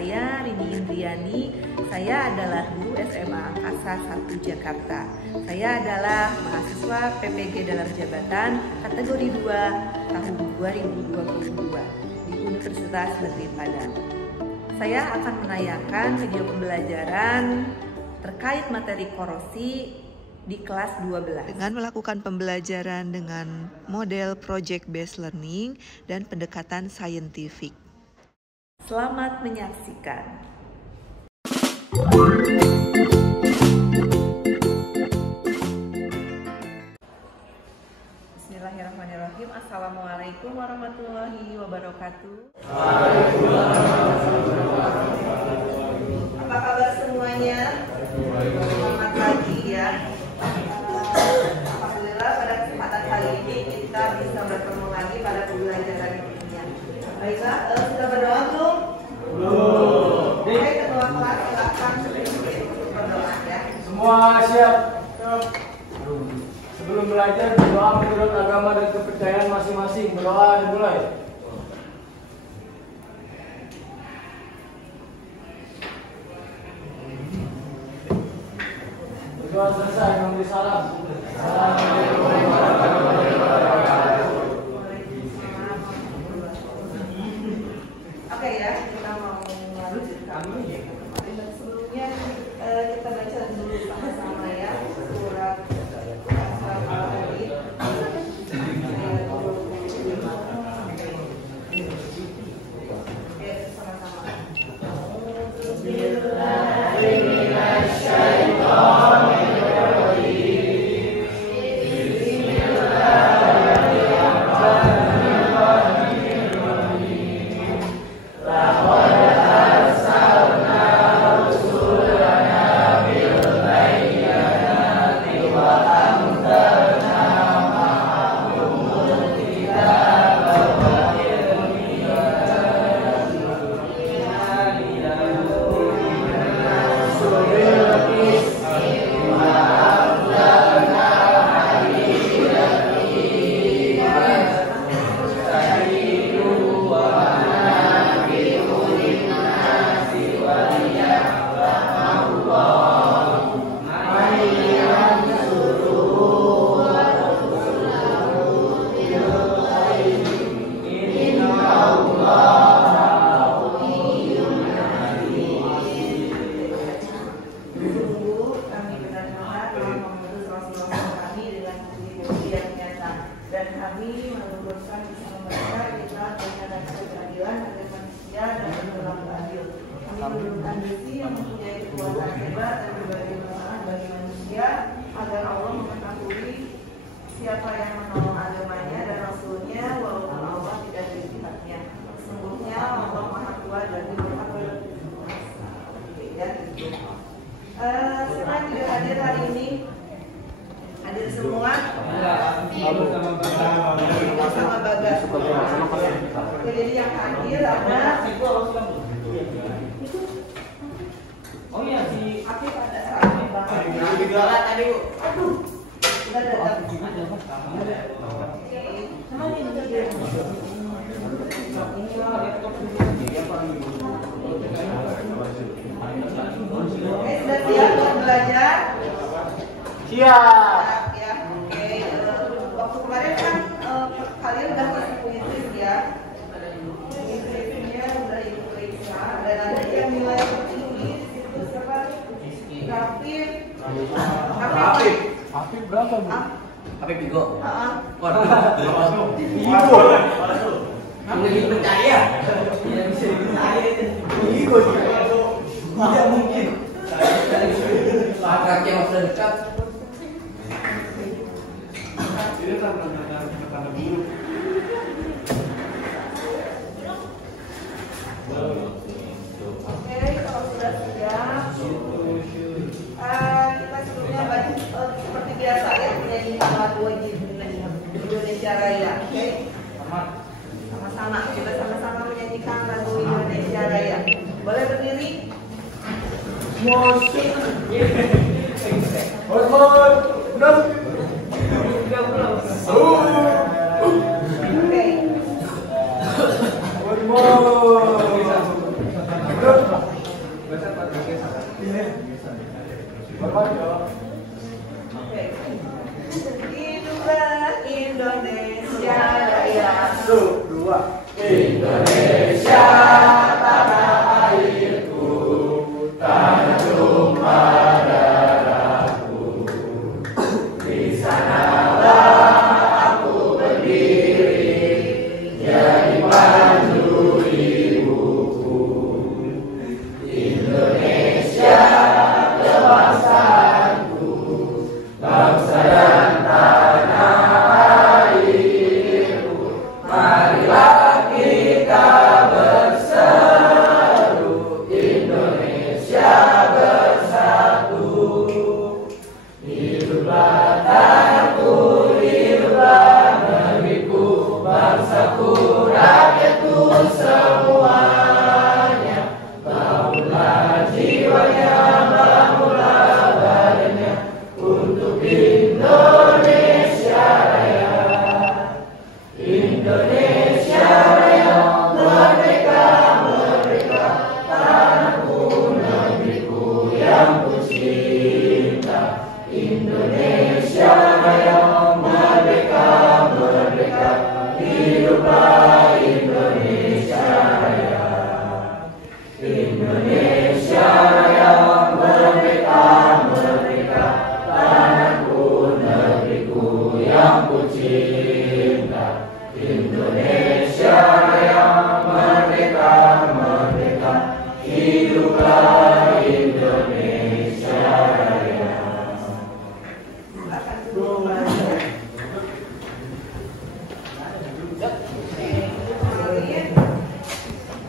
saya Rini Indriani. Saya adalah guru SMA Angkasa 1 Jakarta. Saya adalah mahasiswa PPG dalam jabatan kategori 2 tahun 2022 di Universitas Negeri Padang. Saya akan menayangkan video pembelajaran terkait materi korosi di kelas 12 dengan melakukan pembelajaran dengan model project based learning dan pendekatan saintifik. Selamat menyaksikan. Bismillahirrahmanirrahim. Assalamualaikum warahmatullahi wabarakatuh. Apa kabar semuanya? Selamat pagi ya. Alhamdulillah pada kesempatan kali ini kita bisa bertemu lagi pada pembelajaran ilmiah. Baiklah, sudah berdoa belum? Belum. Oke, ketua kelas silakan berdoa ya. Semua siap. Sebelum belajar berdoa menurut agama dan kepercayaan masing-masing. Berdoa dimulai. Berdoa selesai memberi salam. Assalamualaikum warahmatullahi wabarakatuh. Oke ya, kita mau melanjutkan. Sebelumnya kita baca dulu sama-sama ya surat Al-Hadid. Oke, sama-sama. Dan kami meluruskan bisa membaca kitab dan keadilan agar manusia dan berlaku adil. Kami menurunkan besi yang mempunyai kekuatan hebat dan berbagai manfaat bagi manusia agar Allah mengetahui siapa yang menolong agamanya dan Rasulnya walaupun Allah tidak di pihaknya. Sesungguhnya Allah Maha Kuat dan berhak ya. Siapa yang tidak hadir hari ini? Hadir semua? Sama Bagas. Oke, jadi yang hadir ada Oh iya, si Akif ada rame banget. Tadi Bu. Aduh. Sudah datang. Oke, sudah siap untuk belajar? siap. Ya, oke. Waktu kemarin kan kalian udah masuk kuis ya. Kuisnya udah ikut periksa dan ada yang nilai tertinggi itu siapa? Afif berapa Bu? Apa Bigo? Ibu. Lebih percaya? Tidak bisa dipercaya. Ibu. Tidak mungkin. Kakak yang sudah dekat. Ini tanda buruk. Oke, kalau sudah siap, kita sebelumnya baca seperti biasa ya, menyanyikan lagu wajib Indonesia Raya. Oke, sama-sama kita sama-sama menyanyikan lagu Indonesia Raya. Boleh berdiri? Musik. Oke. Oke. Hiduplah Indonesia Raya. 1, 2. Indonesia tanah airku, tanah tumpah darahku. Di sanalah aku berdiri, jadi pandu ibuku. Indonesia kebangsaanku, bangsa dan tanah airku. Marilah kita berseru, Indonesia bersatu. Hiduplah tanahku, hiduplah negeriku, bangsaku, rakyatku semuanya. Bangunlah jiwanya, bangunlah badannya untuk Indonesia Raya. Indonesia Raya, merdeka, merdeka, tanahku, negeriku yang ku cinta. Indonesia Raya, merdeka, merdeka, hiduplah Indonesia Raya. Indonesia Raya, merdeka, merdeka, tanahku, negeriku yang ku cinta. Indonesia Raya, merdeka, merdeka, hiduplah Indonesia Raya. Silakan duduk kembali.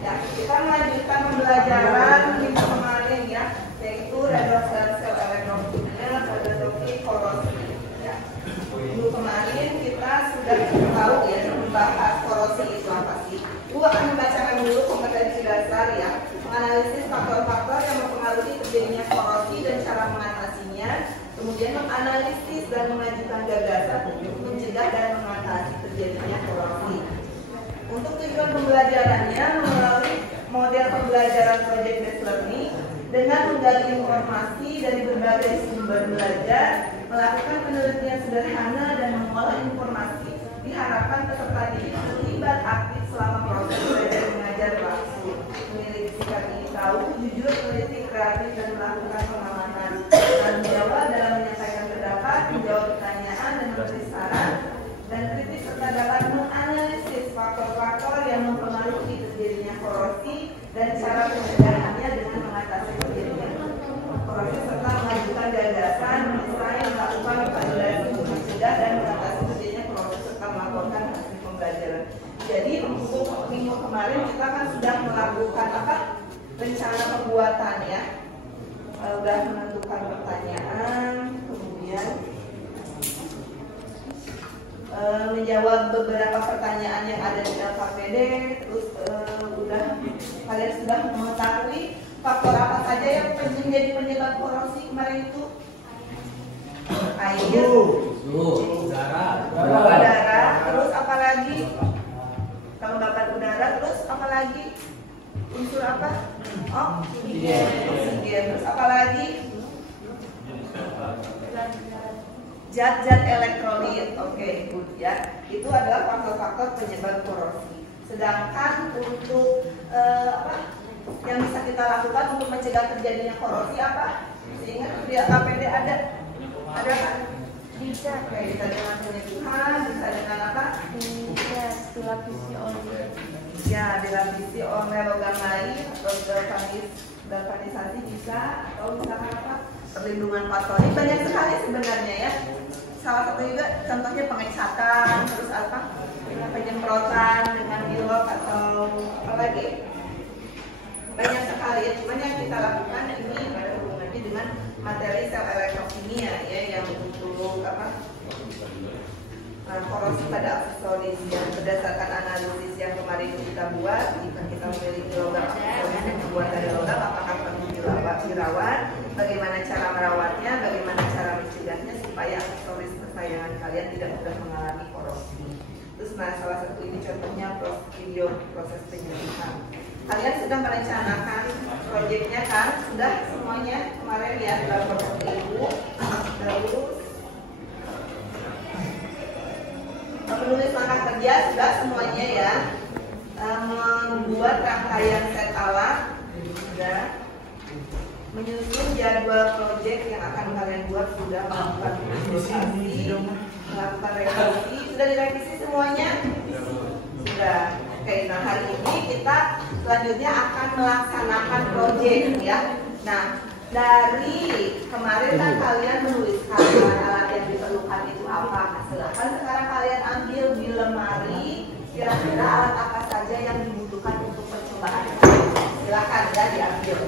Ya, kita melanjutkan pembelajaran minggu kemarin ya, yaitu radioaktif sel elektroniknya pada topik korosi. Ya. Minggu kemarin kita sudah tahu ya membahas korosi itu apa sih. Ibu akan membacakan dulu kompetensi dasar ya, menganalisis faktor-faktor yang mempengaruhi terjadinya korosi dan cara mengatasinya, kemudian menganalisis dan mengajukan gagasan untuk mencegah dan mengatasi terjadinya korosi. Untuk tujuan pembelajarannya melalui model pembelajaran project based learning dengan menggali informasi dari berbagai sumber belajar, melakukan penelitian sederhana dan mengolah informasi. Diharapkan peserta didik terlibat aktif selama proses belajar mengajar berlangsung. Memiliki sikap ingin tahu, jujur, teliti, kreatif dan melakukan pengamatan. Tanggung jawab dalam menyampaikan pendapat, menjawab pertanyaan dan memberi saran, dan kritis serta dapat menganalisis faktor-faktor yang mempengaruhi terjadinya korosi dan cara pencegahannya dengan mengatasi terjadinya korosi serta mengajukan gagasan, mendesain, melakukan evaluasi untuk mencegah dan mengatasi terjadinya korosi serta melaporkan hasil pembelajaran. Jadi untuk minggu kemarin kita kan sudah melakukan apa? Rencana pembuatan ya. Sudah menentukan pertanyaan, kemudian menjawab beberapa pertanyaan yang ada di dalam KPD, terus kalian sudah mengetahui faktor apa saja yang menjadi penyebab korosi kemarin itu? Air, udara, terus apa lagi? Kelembapan udara, terus apa lagi? Unsur apa? Oksigen, terus apa lagi? Zat-zat elektrolit, oke, good ya. Itu adalah faktor-faktor penyebab korosi. Sedangkan untuk yang bisa kita lakukan untuk mencegah terjadinya korosi apa? Ingat di KPD ada kan? Bisa dengan penyeduhan, bisa dengan apa? Dilapisi oleh. Ya, dilapisi oleh logam lain atau galvanisasi bisa, atau misalkan apa? Perlindungan patonik banyak sekali sebenarnya ya. Salah satu juga contohnya pengecatan, terus apa? Penyemprotan dengan pilok atau apa lagi? Banyak sekali ya. Cuman yang kita lakukan ini ada hubungannya dengan materi sel elektrokimia ya, yang untuk apa? Korosi pada aksesoris yang berdasarkan analisis yang kemarin kita buat, jika kita memiliki logam aksesoris yang terbuat dari logam, apakah perlu dirawat, bagaimana cara merawatnya, bagaimana cara mencegahnya supaya aksesoris kesayangan kalian tidak mudah mengalami korosi. Terus salah satu ini contohnya video proses penyeduhan. Kalian sudah merencanakan proyeknya kan? Sudah semuanya? kemarin ya dalam kelompok ibu. Terus menulis langkah kerja sudah semuanya ya. Membuat rangkaian set alat sudah. Menyusun jadwal proyek yang akan kalian buat sudah. Melakukan konsultasi, melakukan revisi, sudah direvisi semuanya? Sudah. Oke, nah hari ini kita selanjutnya akan melaksanakan proyek ya. Nah, dari kemarin kan kalian menuliskan alat yang diperlukan itu apa. Silahkan sekarang kalian ambil di lemari kira-kira alat apa saja yang dibutuhkan untuk percobaan. Silahkan ya diambil.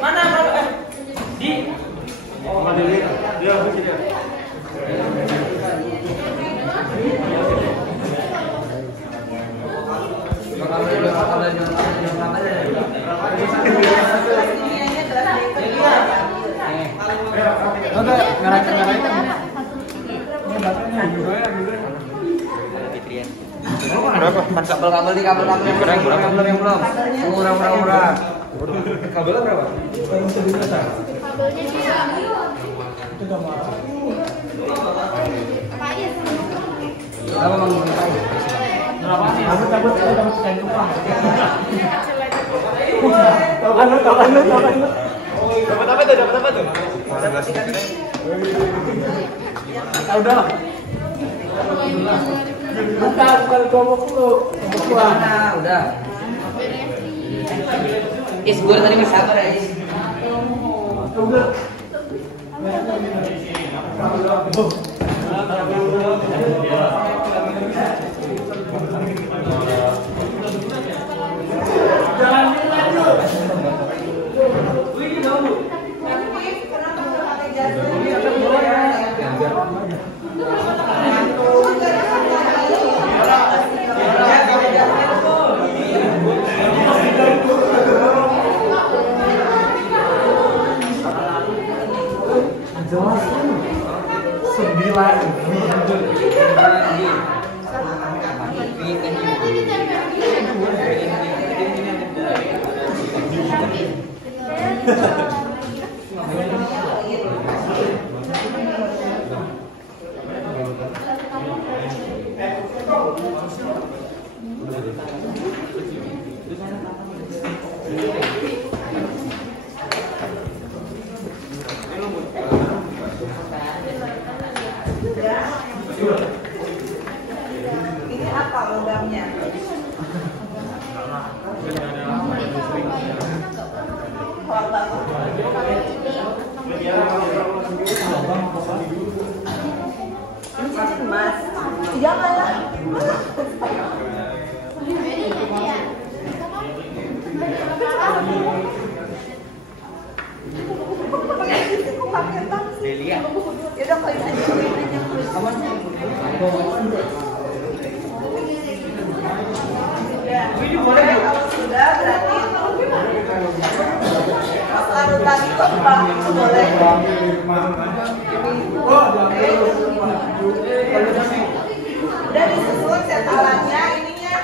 Mana berapa? Di. Oh, dia begini. Berapa? Kabel yang belum. Murah. Kabelnya berapa? Kabelnya dia. Berapa Bang? Berapa sih? Cabut kain tumpah. Dapat apa tuh? Dapat ikan. Udah. Bukan kelompok lu. Mana? Udah. Is gue tadi masih sabar ya Is. Ini apa logamnya? Cincin emas. Janganlah. Delia. Ya udah koin aja. Kalau sudah berarti larut lagi kok Pak, boleh. Udah disusun set alatnya, ininya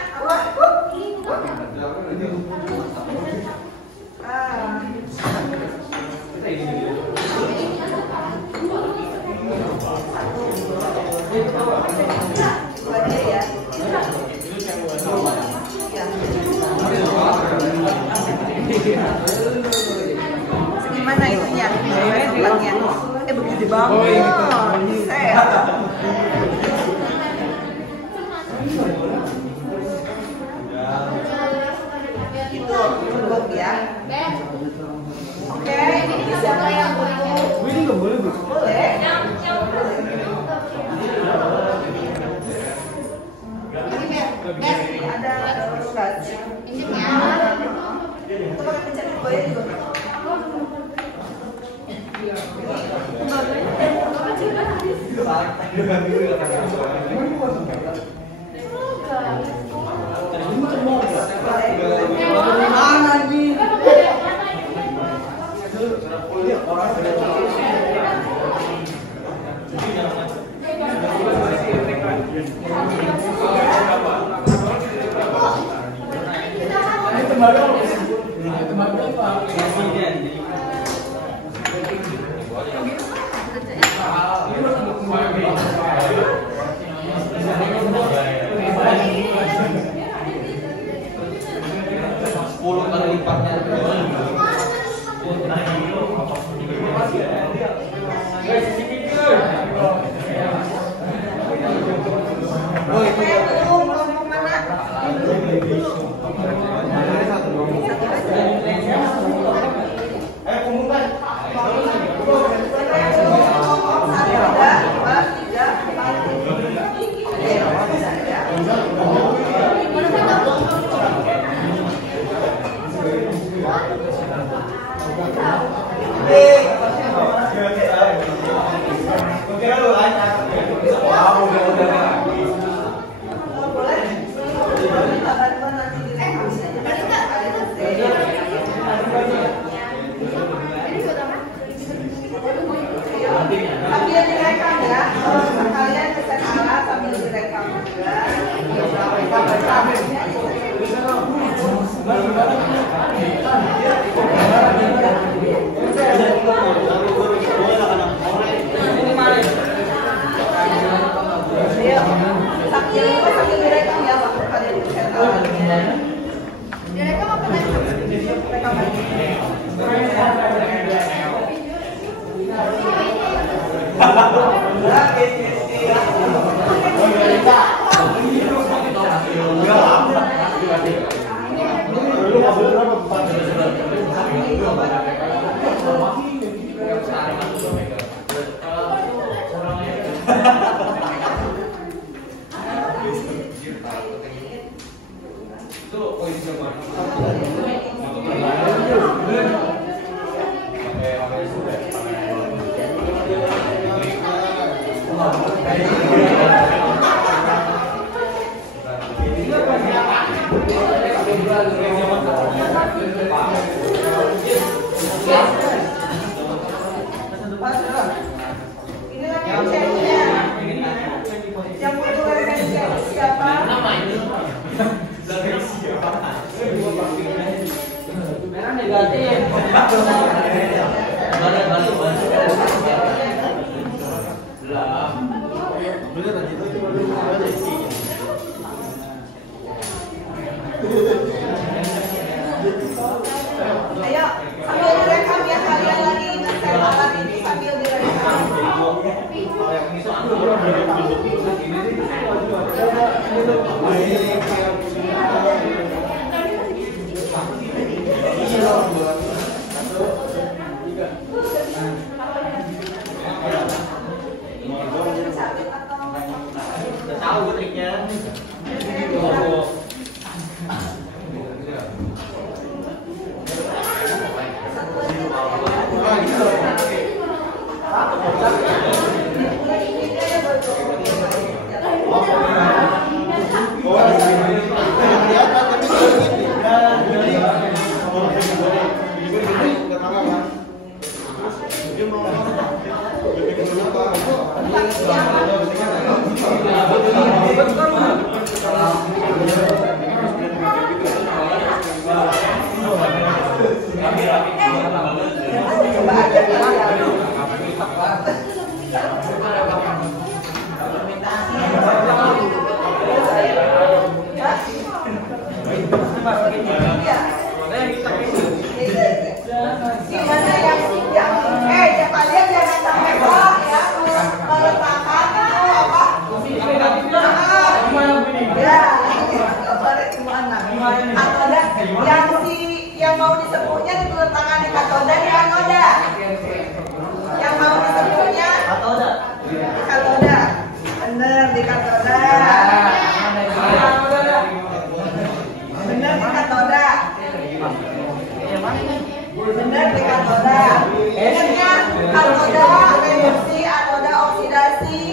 Gimana itunya? Begini banget. Itu cukup ya. Oke, ini siapa yang butuh? Ini nggak boleh, Bu. Boleh. Ada surat. Itu pakai pencet boleh juga. Lagi. Direkam apa lagi? Ayo, sambil direkam ya kalian lagi nge-share alat ini sambil direkam. Tahu triknya. Gimana yang kalian jangan sampai bohong ya, meletakkan apa? Ya, katoda yang mau disebutnya diletakkan di katoda di anoda. Yang mau disebutnya di katoda. Bener di katoda. Bener di katoda. Bener di katoda. Ingatnya katoda reduksi, anoda oksidasi.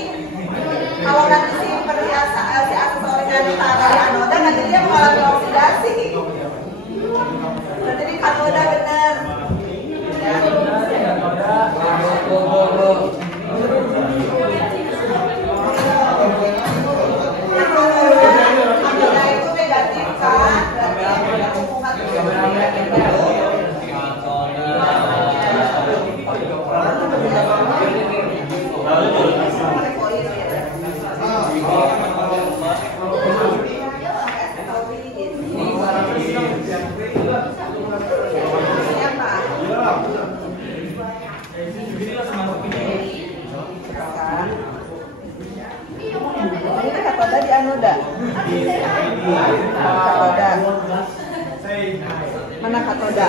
Kalau nanti si aksesorisnya ditaruh di anoda, nanti dia mengalami oksidasi. Nanti di katoda bener. Ya. Katoda itu negatif kan? Berarti hubungan ini katoda di anoda. Katoda. Mana katoda?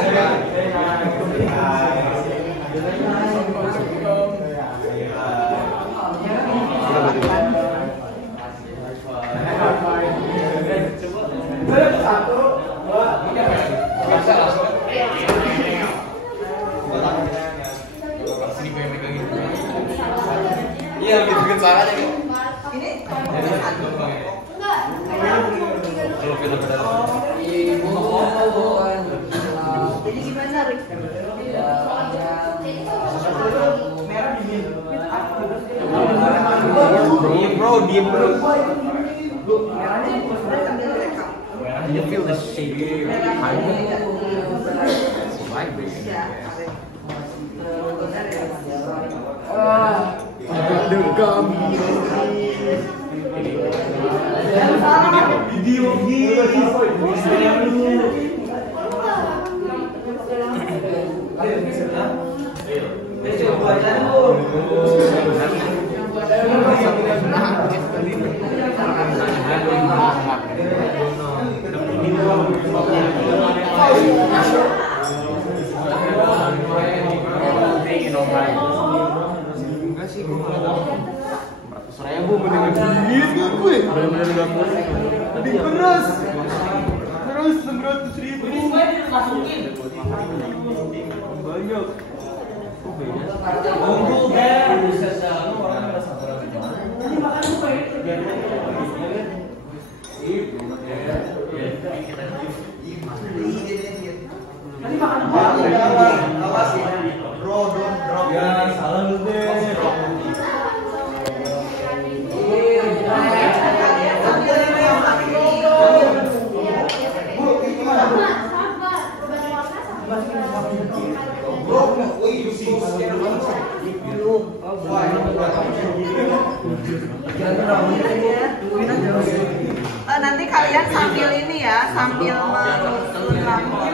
Iya, bikin suaranya gitu. Ini jadi gimana, Rik? Diem bro. You feel the shake. Enggak sih, gue nggak 100.000 bener-bener gue. Bener-bener nggak boleh. Lebih keras. Terus 600.000. Ini semua dimasukin. Banyak. Nanti kalian sambil ini ya, sambil menyusun rambut.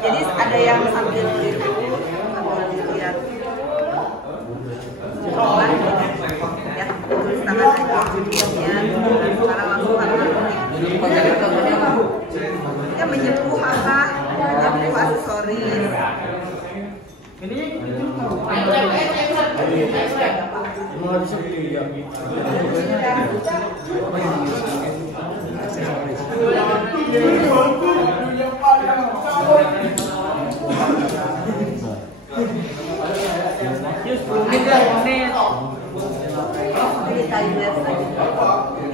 Jadi ada yang sambil gitu, sambil lihat. Ya, tulis tangan aja. Ya, sekarang langsung ya menyepuh apa? Menyepuh aksesoris. Ini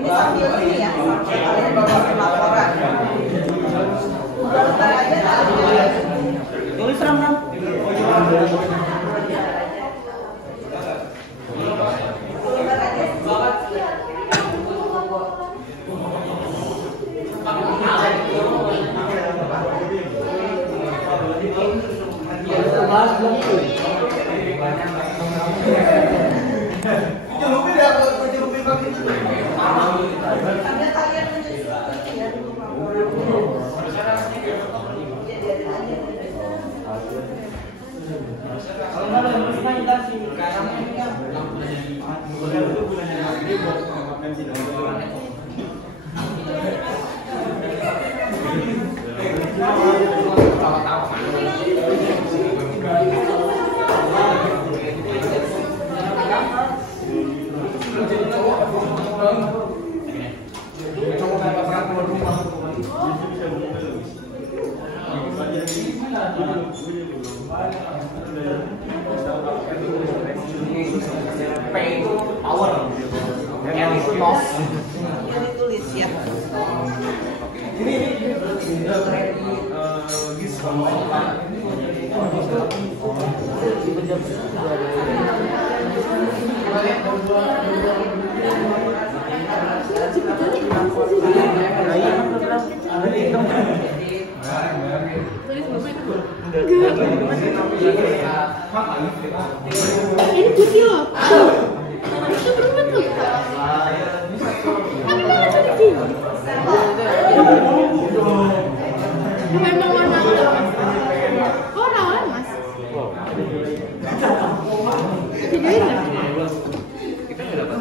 sambil ini ya, kalian bikin laporan. Tulis ram. Ditulis ya. Ini putih loh. Itu berapa tuh? Tapi malah putih. Memang warna warna mas. Videoin nggak? Kita nggak dapat.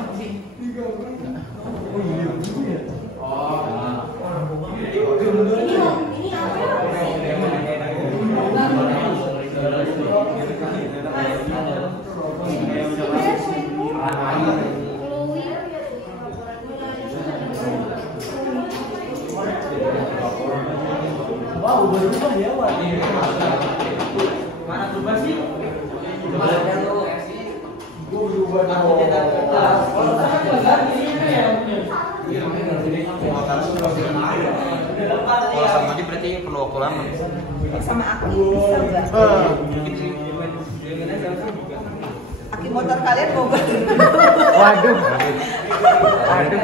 Wow, berubah ya, Wak. Mana berubah sih? Kalau sama dia berarti perlu waktu lama. Sama Aki bisa nggak? Aki motor kalian mau Waduh. Waduh.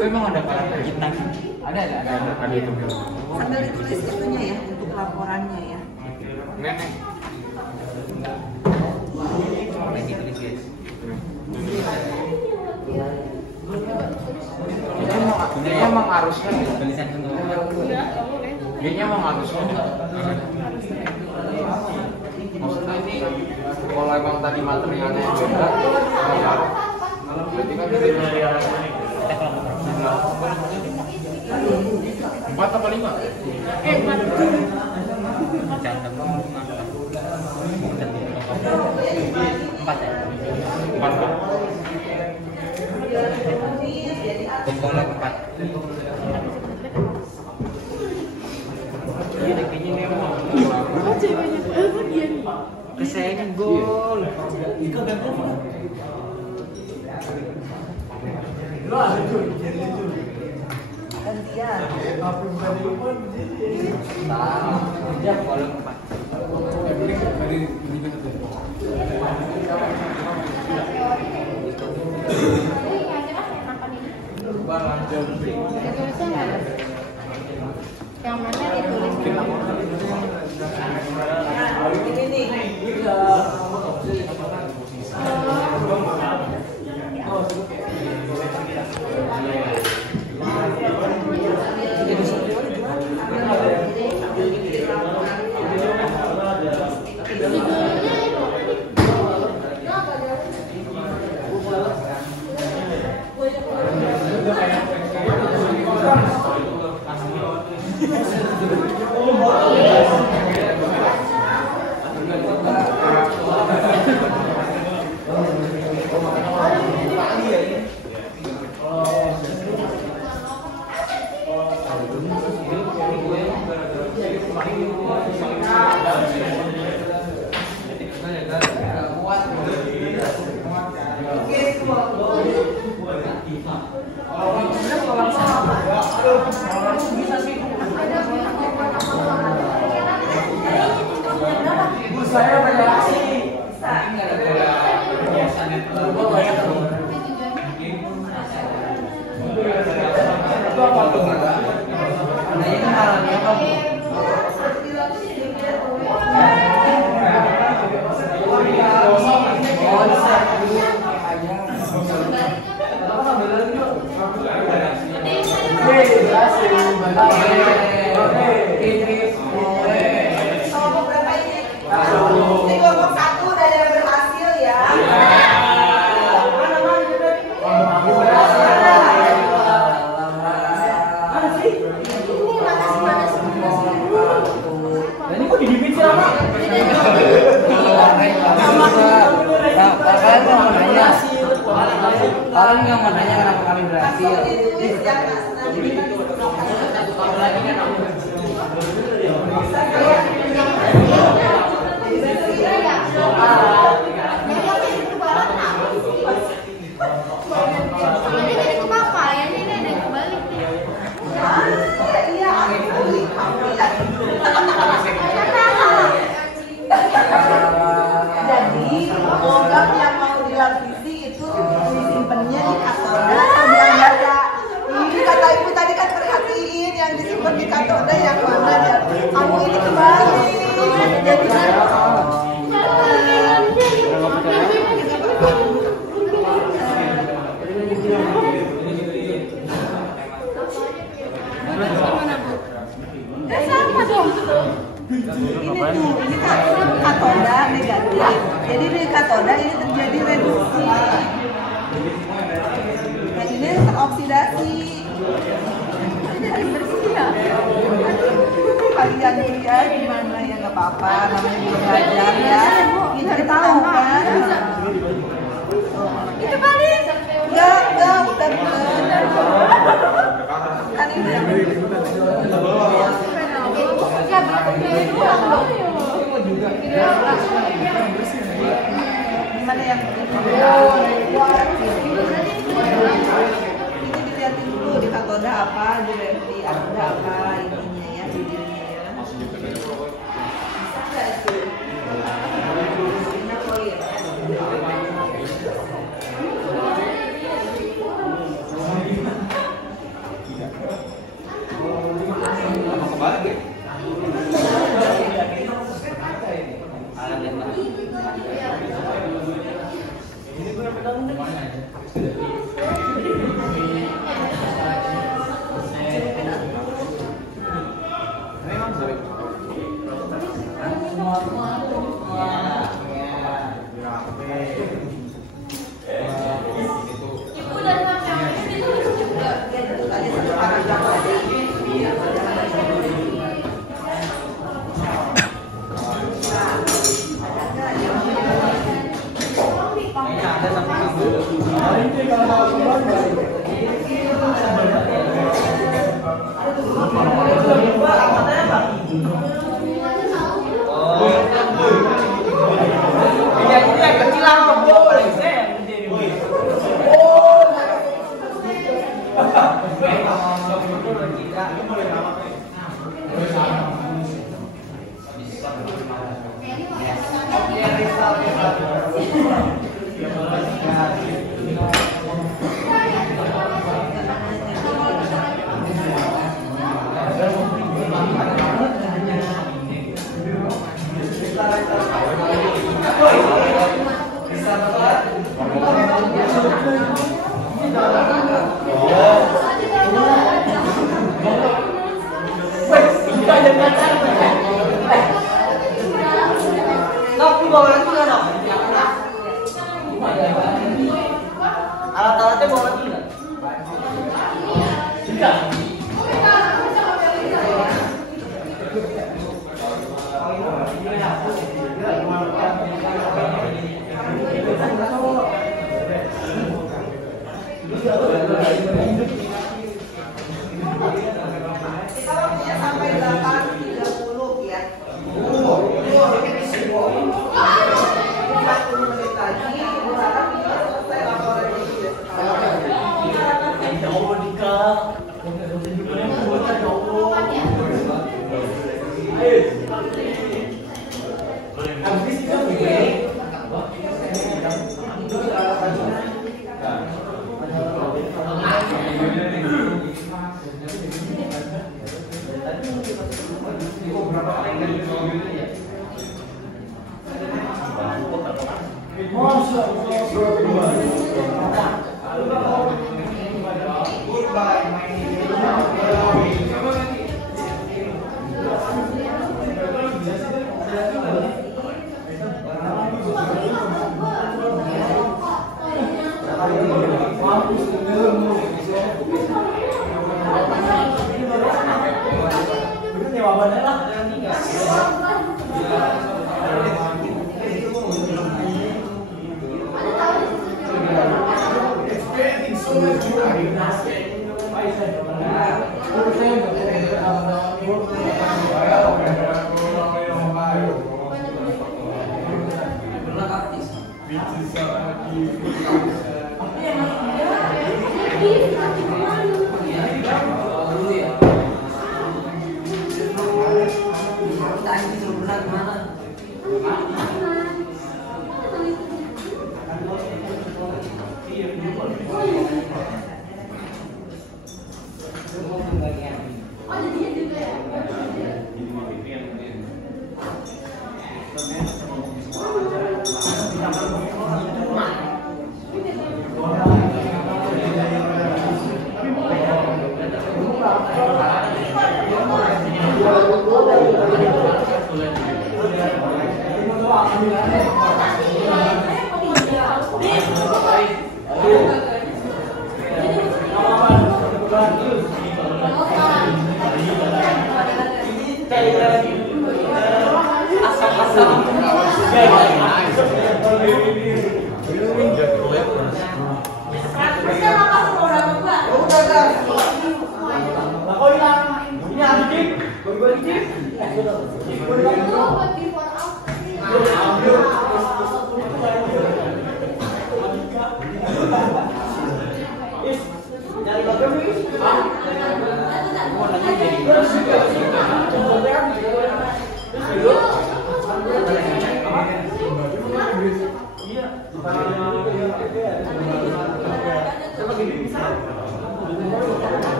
Itu emang ada para pencipta? Ada. Ada itu. Sambil ditulis itunya ya untuk laporannya ya. Nenek. Nenek ditulis guys. Dia emang harusnya tulisan semua. Dia emang harusnya. Maksudnya ini kalau emang tadi materialnya beda, berarti kan empat apa lima? 4 ya? 4 Pak. Tunggulah 4. Iya, kayaknya ini emang Oh, ceweknya tuh. Kok dia nih? kesayangan gol. Gantian. Salah. Ya, kalau 4. Ada tulisnya nggak ada? Yang mana ditulis? Ini nih. Kalian nggak mau nanya kenapa kami berhasil? Ini dari ke papa ya, ini ada yang kebalik nih. Jadi logam yang mau dilapisi itu disimpannya di katoda atau di anggaga. Ini kata ibu tadi kan perhatiin yang disimpan di katoda yang mana ya. Kamu ini kembali. Jadi sama dong. ini katoda negatif. Jadi di katoda ini terjadi reduksi. Dan ini teroksidasi. Jadi bersih ya. Kalian ya gimana ya nggak apa-apa, namanya belum belajar ya. Kita tahu kan. Itu balik. Enggak, udah kan ini yang Ya berarti dari pulang dong. gimana yang ini dilihatin dulu di katoda apa, di repti ada apa ininya ya, bibirnya ya. Bisa nggak itu? Ini clear. Alat-alatnya bawa lagi nggak? Sudah. Sampai 8.30 ya. 40 menit lagi, berharap bisa selesai laporannya juga.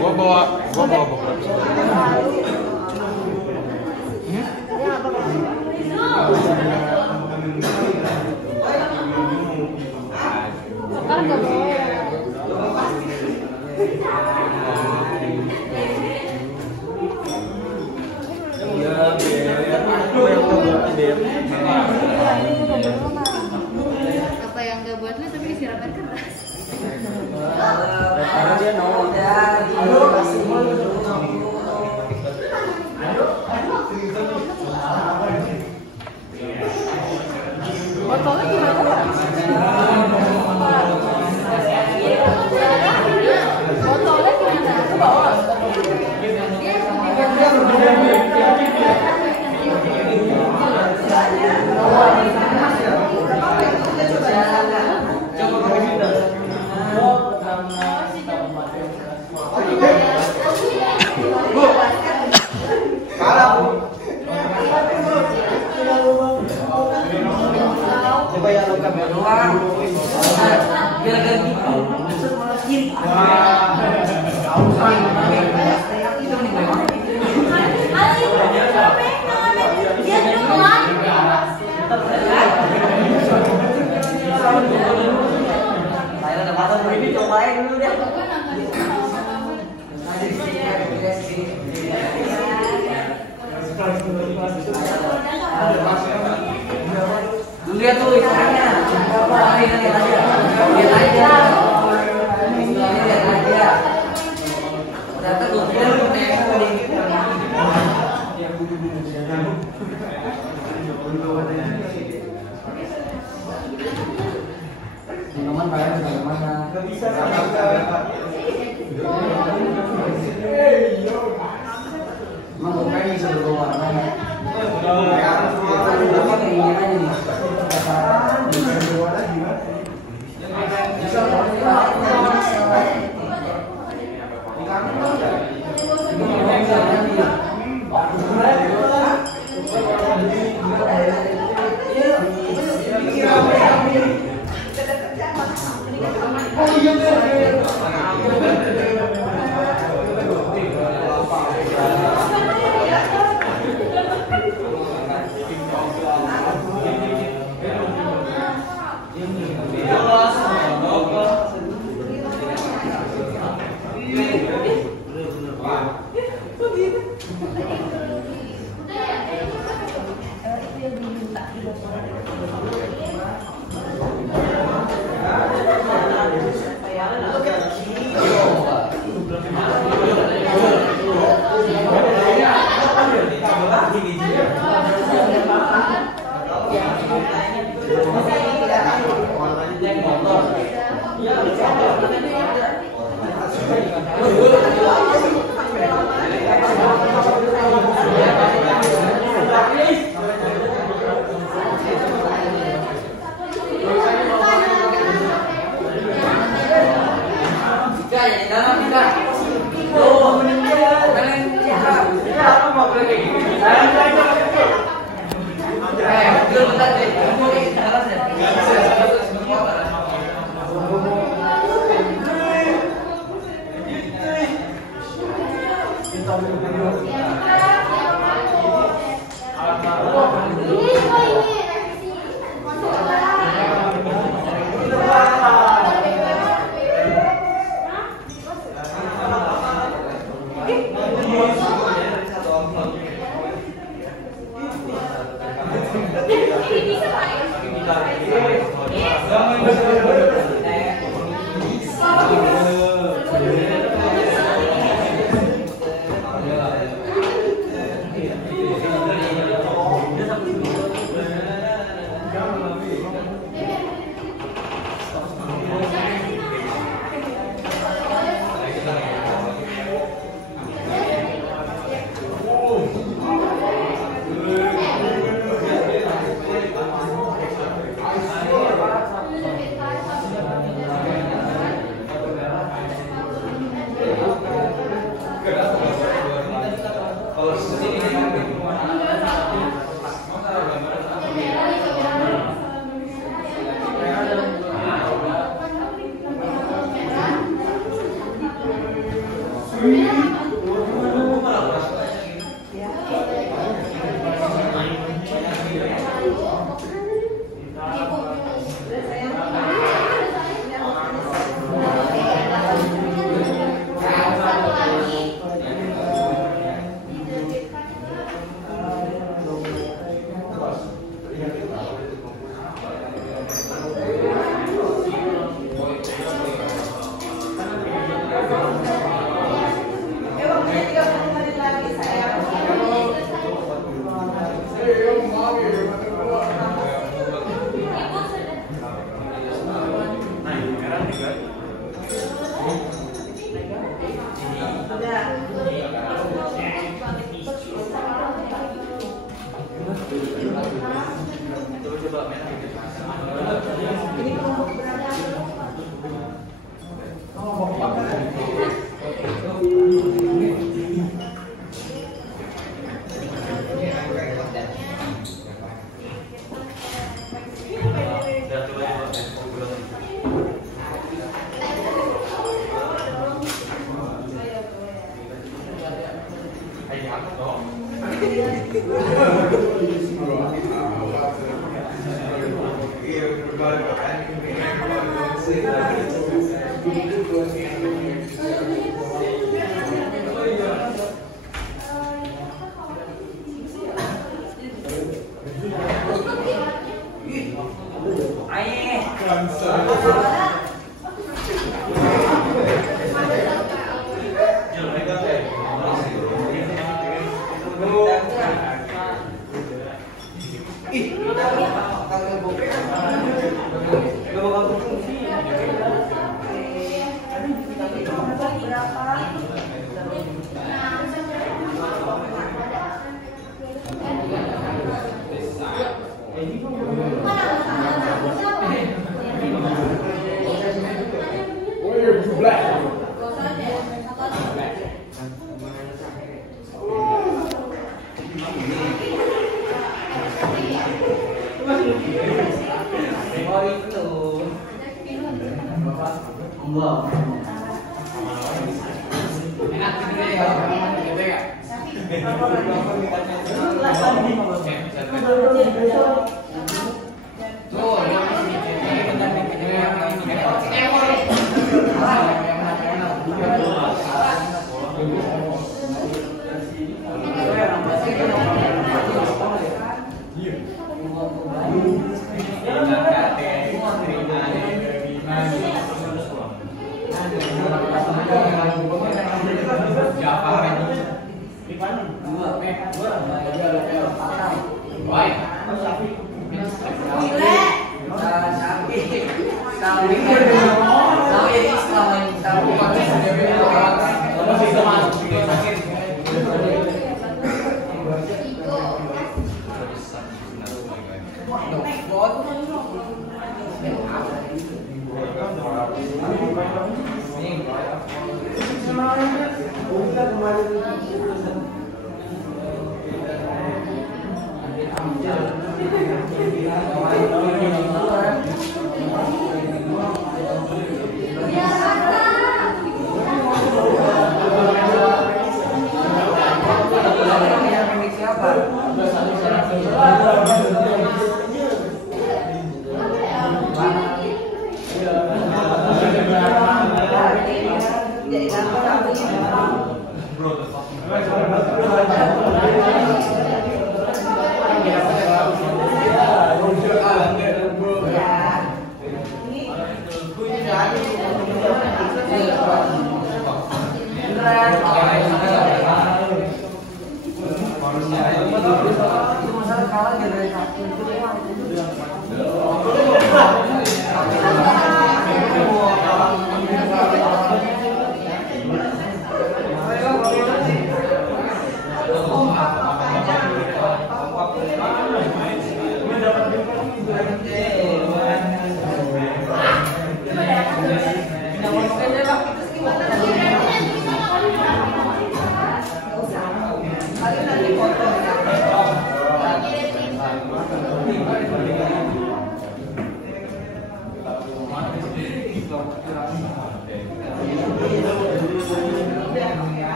Gua bawa beberapa. Apa yang gak buat lu tapi disiraman keras? Karena dia nongol. Botolnya gimana? Botolnya gimana? Aku bawa. Coba ya lo kamera doang. Gara-gara gitu. Ini cobain dulu deh. Lu lihat tuh ikannya. Lihat aja. Ternyata gue kira lu minuman bayar dari mana? Gak bisa. Emang gue pengen bisa berwarna. Apa keinginannya nih?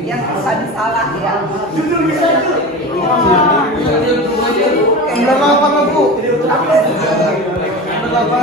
Yang tadi salah ya. Berapa Bu? Berapa?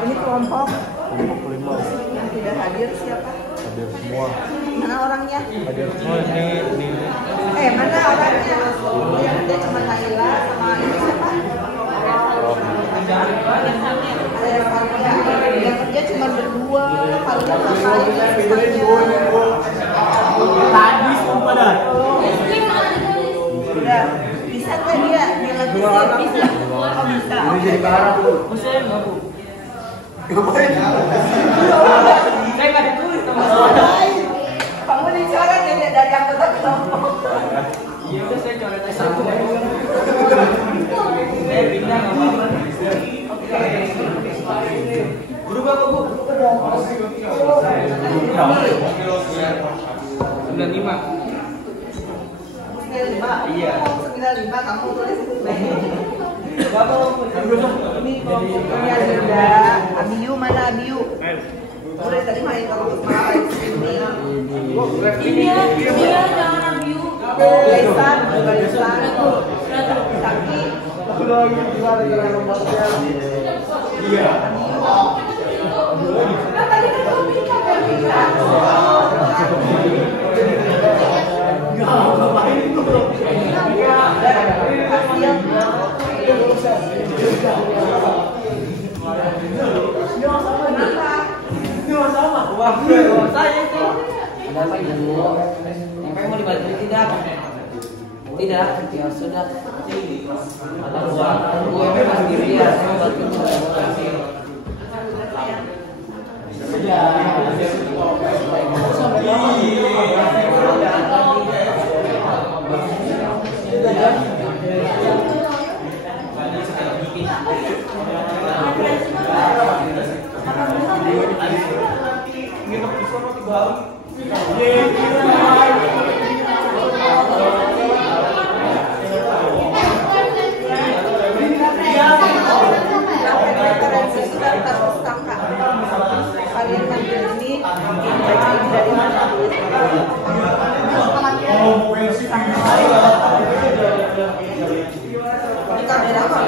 Ini kelompok yang tidak hadir siapa? Hadir semua. Mana orangnya? Hadir semua ini. Mana orangnya? Yang kerja cuma Naila sama ini siapa? Ada yang kerja. Yang kerja cuma berdua. Paling ngapain? Tadi semua dah. Udah. Bisa nggak dia? Bisa. Oh bisa. Ini jadi parah tuh. Saya nggak bu. Ngapain? Saya nggak ditulis sama Kamu dicoret ya dari anggota kelompok. Iya udah saya coret satu. Saya pindah nggak apa-apa. Berubah kok bu. 95. 95. Iya. 95 kamu tulis. Berapa bu? Ini kelompoknya ada Abiyu, mana Abiyu? Udah tadi main terus main sini. Iya, jangan ambil. Lesan, juga lesan. Tapi Iya. kan tadi kan kamu bilang kan bisa. Saya itu. Ada apa ibu? Yang mau dibantu tidak? Tidak, ya sudah. Ada uang. Gue memang diri ya, saya bantu. Referensi sudah tersangka. Kalian ngambil ini, baca ini dari mana? Ini kamera apa?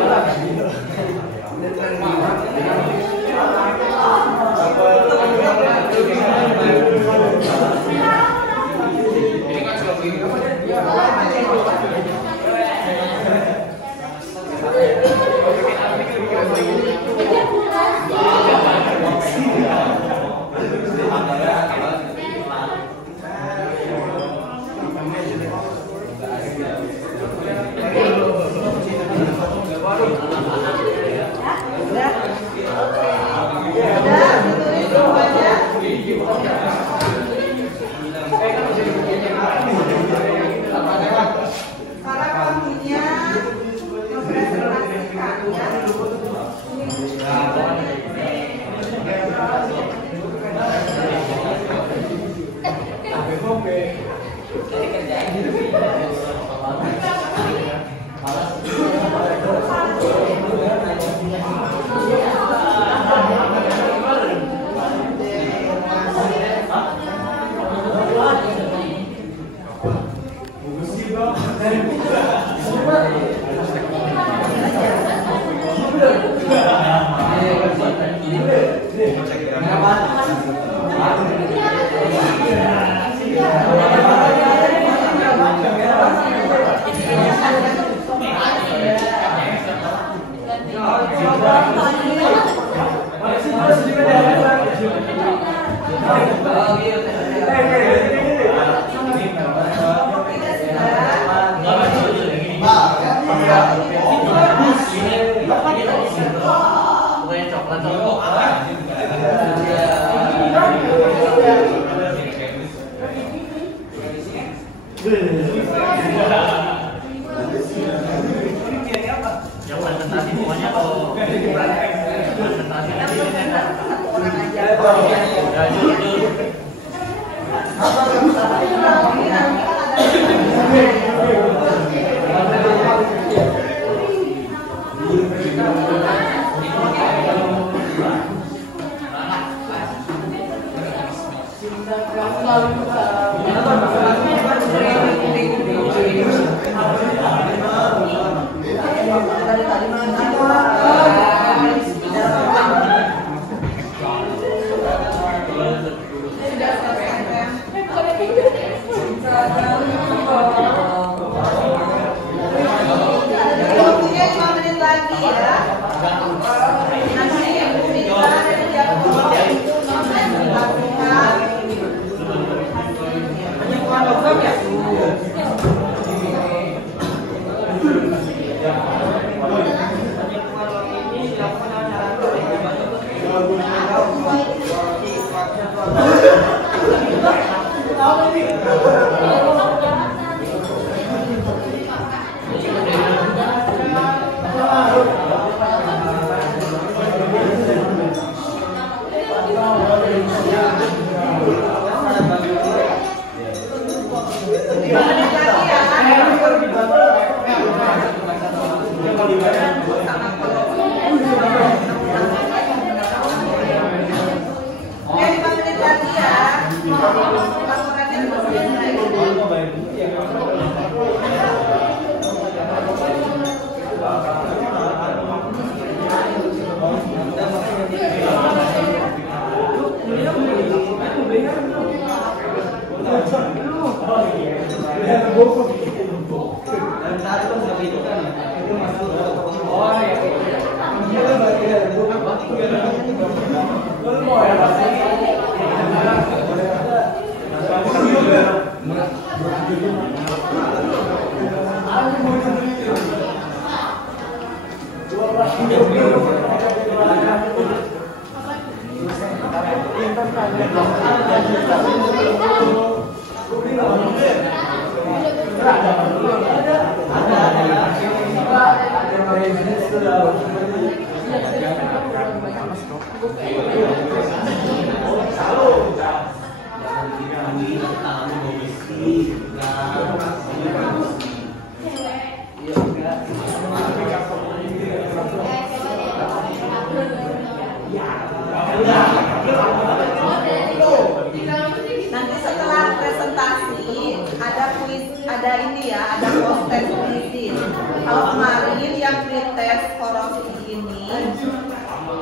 Nanti setelah presentasi ada kuis, ada ini ya, ada post test kuisin. Kalau kemarin yang pretest korosi ini,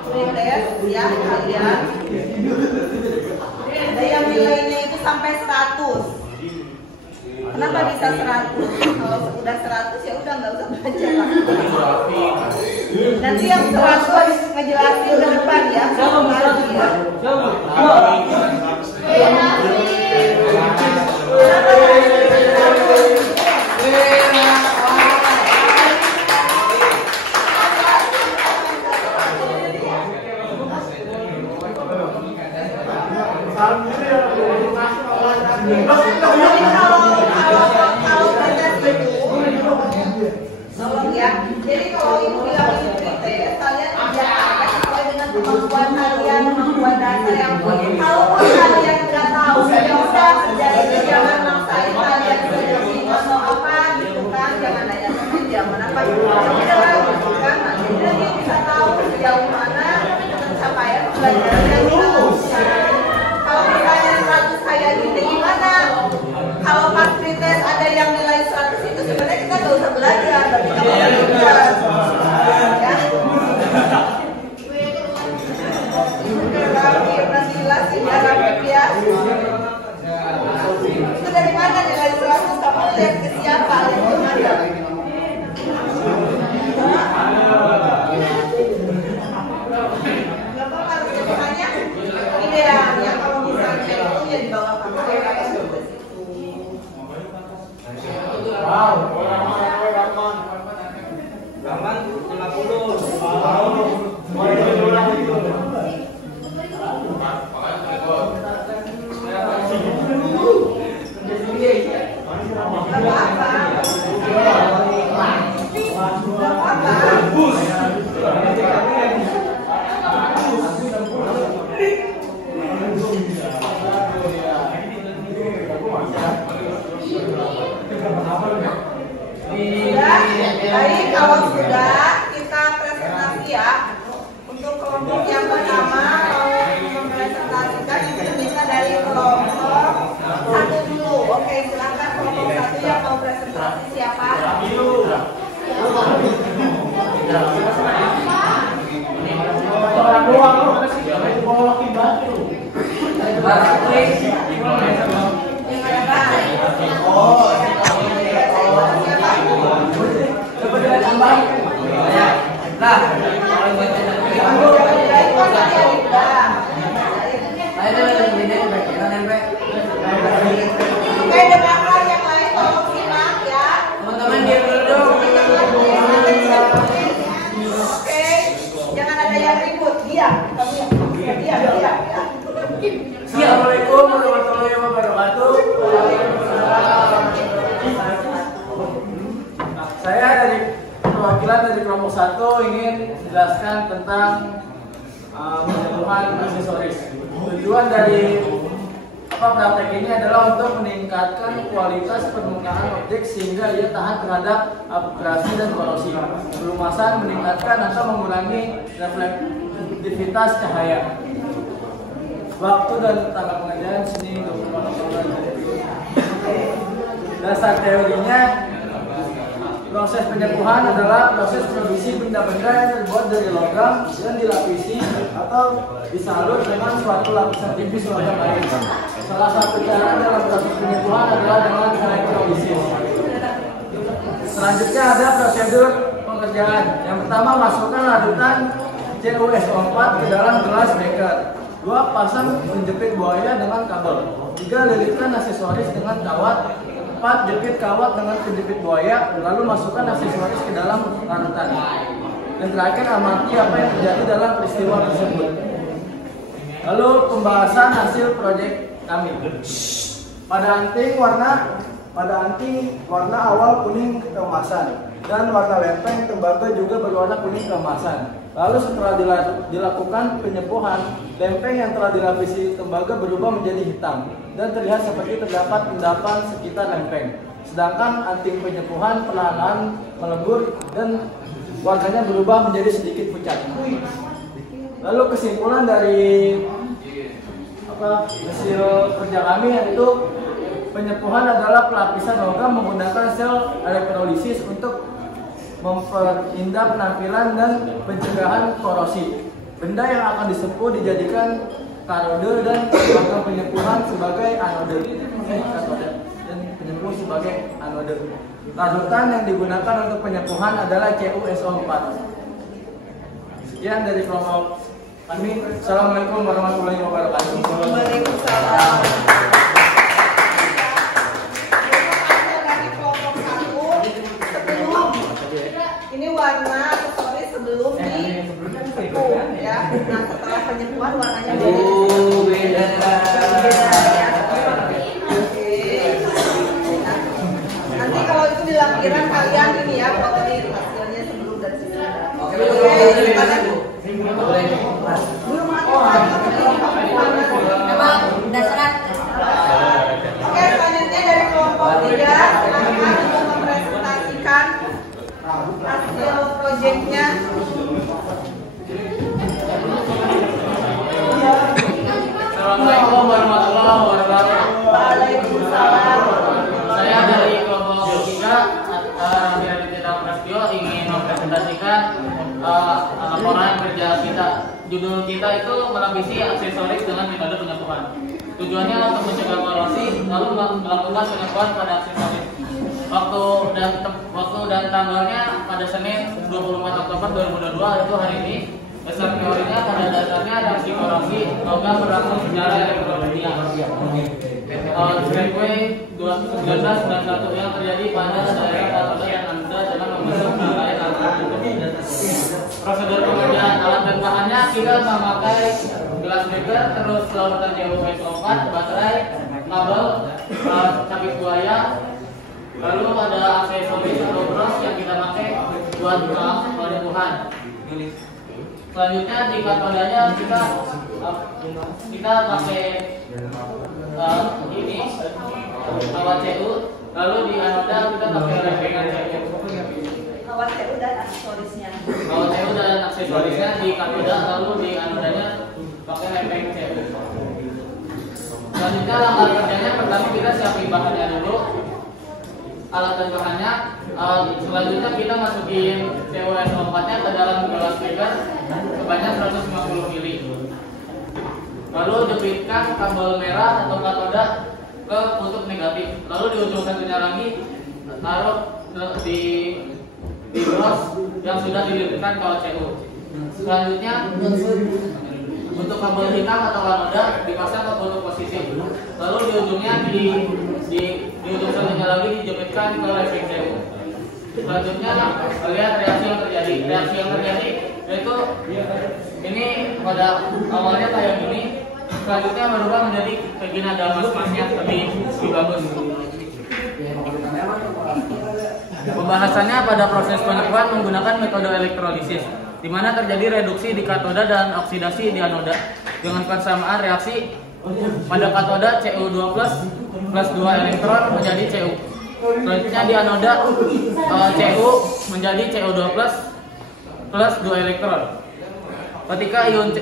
pretest ya kalian, ada yang nilainya itu sampai 100. Kenapa bisa 100? Kalau udah 100 ya udah nggak usah belajar lagi. Nanti yang 100 ngejelasin ke depan ya. Tolong ya. Jadi kalau ibu bilang ini pretest, kalian kerjakan sesuai dengan kemampuan kalian, kemampuan dasar yang kalaupun kalian nggak tahu, ya udah jadi jangan maksain kalian sendiri atau apa gitu kan, jangan nanya teman jangan apa gitu kan, nanti dia bisa tahu sejauh mana pencapaian pembelajaran yang kita lakukan. Kalau misalnya 100 kayak gitu gimana? Kalau pas pretest ada yang nilai 100 itu sebenarnya kita Baik, kalau sudah kita presentasi ya. Untuk kelompok yang pertama mau mempresentasikan itu bisa dari kelompok satu dulu. Oke, silakan kelompok satu yang mau presentasi siapa? Oke, dengarkan yang lain tolong simak ya. Teman-teman diam dulu dong. Oke, jangan ada yang ribut. Diam, diam ya. Assalamualaikum warahmatullahi wabarakatuh. Saya dari perwakilan dari kelompok 1 ingin menjelaskan tentang penyembuhan aksesoris. Tujuan dari praktek ini adalah untuk meningkatkan kualitas permukaan objek sehingga ia tahan terhadap abrasi dan korosi, pelumasan, meningkatkan atau mengurangi reflektivitas cahaya. Waktu dan tanggal pengerjaan sini 24 Oktober. Dasar teorinya, proses penyembuhan adalah proses produksi benda-benda yang terbuat dari logam dan dilapisi atau disalut dengan suatu lapisan tipis logam lain. Salah satu cara dalam proses penyembuhan adalah dengan elektrolisis. Selanjutnya ada prosedur pengerjaan. Yang pertama, masukkan larutan CuSO4 ke dalam gelas beker. 2. Pasang penjepit buaya dengan kabel. 3. Lilitkan aksesoris dengan kawat. 4. Jepit kawat dengan penjepit buaya, lalu masukkan aksesoris ke dalam larutan. Dan terakhir, amati apa yang terjadi dalam peristiwa tersebut. Lalu pembahasan hasil proyek kami. Pada anting warna awal kuning keemasan dan warna lempeng tembaga juga berwarna kuning keemasan. Lalu setelah dilakukan penyembuhan, lempeng yang telah dilapisi tembaga berubah menjadi hitam dan terlihat seperti terdapat endapan sekitar lempeng. Sedangkan anting penyembuhan perlahan melembur dan warnanya berubah menjadi sedikit pucat. Lalu kesimpulan dari hasil kerja kami yaitu penyembuhan adalah pelapisan logam menggunakan sel elektrolisis untuk memperindah penampilan dan pencegahan korosi. Benda yang akan disempuh dijadikan katode dan logam penyembuhan sebagai anode. Dan penyembuh sebagai anode. Larutan yang digunakan untuk penyembuhan adalah CuSO4. Sekian dari kelompok kami. Assalamualaikum warahmatullahi wabarakatuh. Waalaikumsalam. Ini warna aksesoris sebelum disembuh ya. Nah, setelah penyembuhan warnanya beda ya. Oke. Nanti kalau itu di lampiran kalian ini ya, fotoin hasilnya sebelum dan sesudah. Oke, belum ada. Udah serat. Oke, selanjutnya dari kelompok 3 akan mempresentasikan hasil proyeknya. Assalamualaikum warahmatullahi wabarakatuh. Waalaikumsalam. Saya dari kelompok 3 Raditya Prasetyo ingin mempresentasikan laporan kerja kita. Judul kita itu melapisi aksesoris dengan metode penyembuhan. Tujuannya untuk mencegah korosi, lalu melakukan penyembuhan pada aksesoris. Waktu dan tanggalnya pada Senin 24 Oktober 2022 itu hari ini. Dasar teorinya pada dasarnya ada psikologi logam berlaku secara elektronik. Segway 1991 yang terjadi pada daerah Kaltara dan Anda dengan membentuk rangkaian alat. Prosedur pengerjaan alat dan bahannya kita memakai gelas beker, terus larutan CuSO4, baterai, kabel, capit buaya. Lalu ada aksesoris atau bros yang kita pakai buat penyembuhan. Selanjutnya di katodanya kita pakai ini kawat CU. Lalu di anoda kita pakai lempengan CU. Kawat aksesorisnya di katoda, lalu di anodanya pakai lepeng CU. Selanjutnya langkah kerjanya, pertama kita siapin bahannya dulu, alat dan bahannya. Selanjutnya kita masukin CuSO4 nya ke dalam gelas beker sebanyak 150 ml. Lalu jepitkan kabel merah atau katoda ke kutub negatif. Lalu di ujung satunya lagi taruh di bros yang sudah dililitkan ke CU. Selanjutnya untuk kabel hitam atau anoda dipasang ke kutub positif. Lalu di ujungnya di ujung satunya lagi dijepitkan ke lepeng CU. Selanjutnya lihat reaksi yang terjadi. Reaksi yang terjadi yaitu ini pada awalnya kayak gini, selanjutnya berubah menjadi kayak gini, ada mas-masnya lebih bagus. Pembahasannya pada proses penyepuhan menggunakan metode elektrolisis, di mana terjadi reduksi di katoda dan oksidasi di anoda dengan persamaan reaksi pada katoda Cu2+ plus 2 elektron menjadi Cu. Selanjutnya di anoda Cu menjadi Cu2+ plus 2 elektron. Ketika ion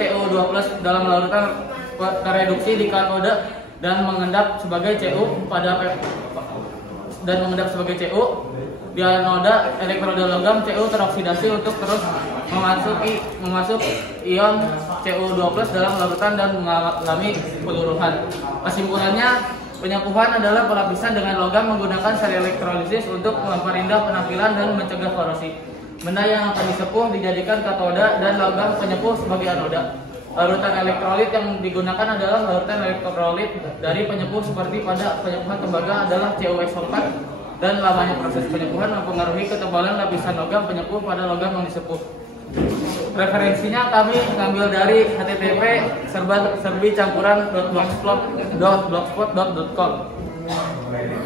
Cu2+ dalam larutan tereduksi di katoda dan mengendap sebagai Cu di anoda elektroda logam Cu teroksidasi untuk terus memasuk ion Cu2+ dalam larutan dan mengalami peluruhan. Kesimpulannya, penyepuhan adalah pelapisan dengan logam menggunakan seri elektrolisis untuk memperindah penampilan dan mencegah korosi. Benda yang akan disepuh dijadikan katoda dan logam penyepuh sebagai anoda. Larutan elektrolit yang digunakan adalah larutan elektrolit dari penyepuh seperti pada penyepuhan tembaga adalah CuSO4, dan lamanya proses penyepuhan mempengaruhi ketebalan lapisan logam penyepuh pada logam yang disepuh. Referensinya kami ngambil dari http://serbicampuran.blogspot.com.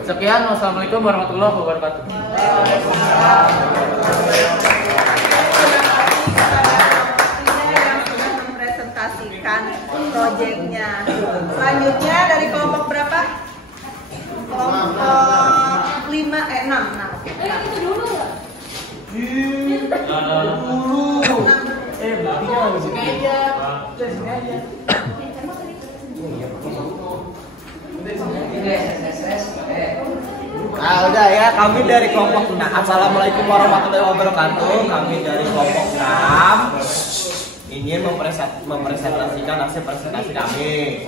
Sekian, wassalamualaikum warahmatullahi wabarakatuh. Proyeknya. Selanjutnya dari kelompok berapa? Kelompok 5, 6. Itu dulu ya? Nah udah ya, kami dari kelompok 6. Assalamualaikum warahmatullahi wabarakatuh. Kami dari kelompok 6 ingin mempresentasikan hasil presentasi kami.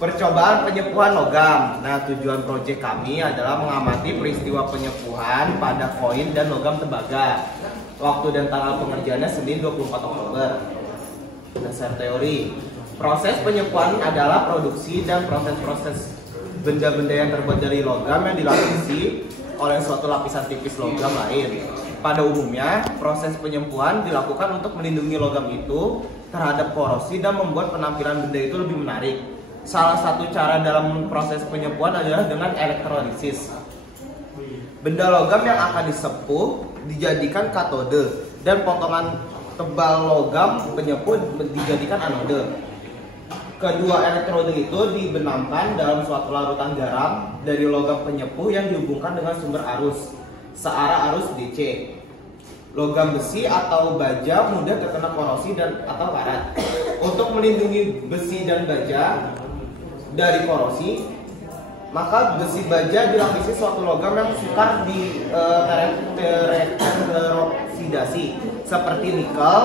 Percobaan penyepuhan logam. Nah, tujuan proyek kami adalah mengamati peristiwa penyepuhan pada koin dan logam tembaga. Waktu dan tanggal pengerjaannya Senin 24 Oktober. Dasar teori. Proses penyepuhan adalah produksi dan proses-proses benda-benda yang terbuat dari logam yang dilapisi oleh suatu lapisan tipis logam lain. Pada umumnya, proses penyempuhan dilakukan untuk melindungi logam itu terhadap korosi dan membuat penampilan benda itu lebih menarik. Salah satu cara dalam proses penyempuhan adalah dengan elektrolisis. Benda logam yang akan disepuh dijadikan katode dan potongan tebal logam penyepuh dijadikan anode. Kedua elektrode itu dibenamkan dalam suatu larutan garam dari logam penyepuh yang dihubungkan dengan sumber arus searah arus DC. Logam besi atau baja mudah terkena korosi dan atau karat. Untuk melindungi besi dan baja dari korosi, maka besi baja dilapisi suatu logam yang sukar di teroksidasi seperti nikel,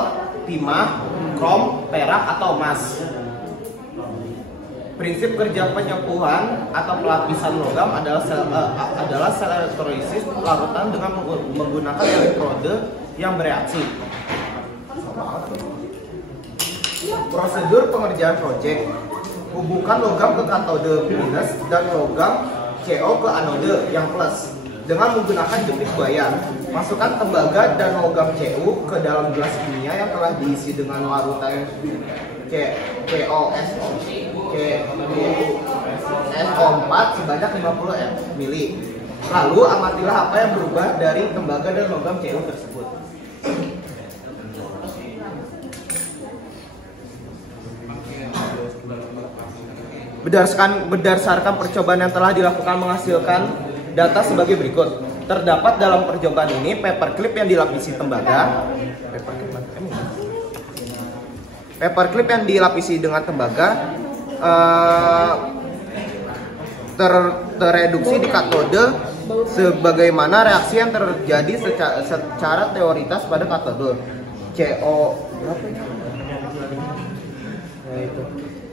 timah, krom, perak atau emas. Prinsip kerja penyepuhan atau pelapisan logam adalah sel elektrolisis larutan dengan menggunakan elektrode yang bereaksi. Prosedur pengerjaan proyek: hubungkan logam ke katode minus dan logam CO ke anode yang plus dengan menggunakan jepit buaya. Masukkan tembaga dan logam CU ke dalam gelas kimia yang telah diisi dengan larutan CuSO4 sebanyak 50 ml. Lalu amatilah apa yang berubah dari tembaga dan logam CU tersebut. Berdasarkan percobaan yang telah dilakukan menghasilkan data sebagai berikut. Terdapat dalam percobaan ini paperclip yang dilapisi tembaga. Paperclip yang dilapisi dengan tembaga terreduksi di katode sebagaimana reaksi yang terjadi secara teoritis pada katode.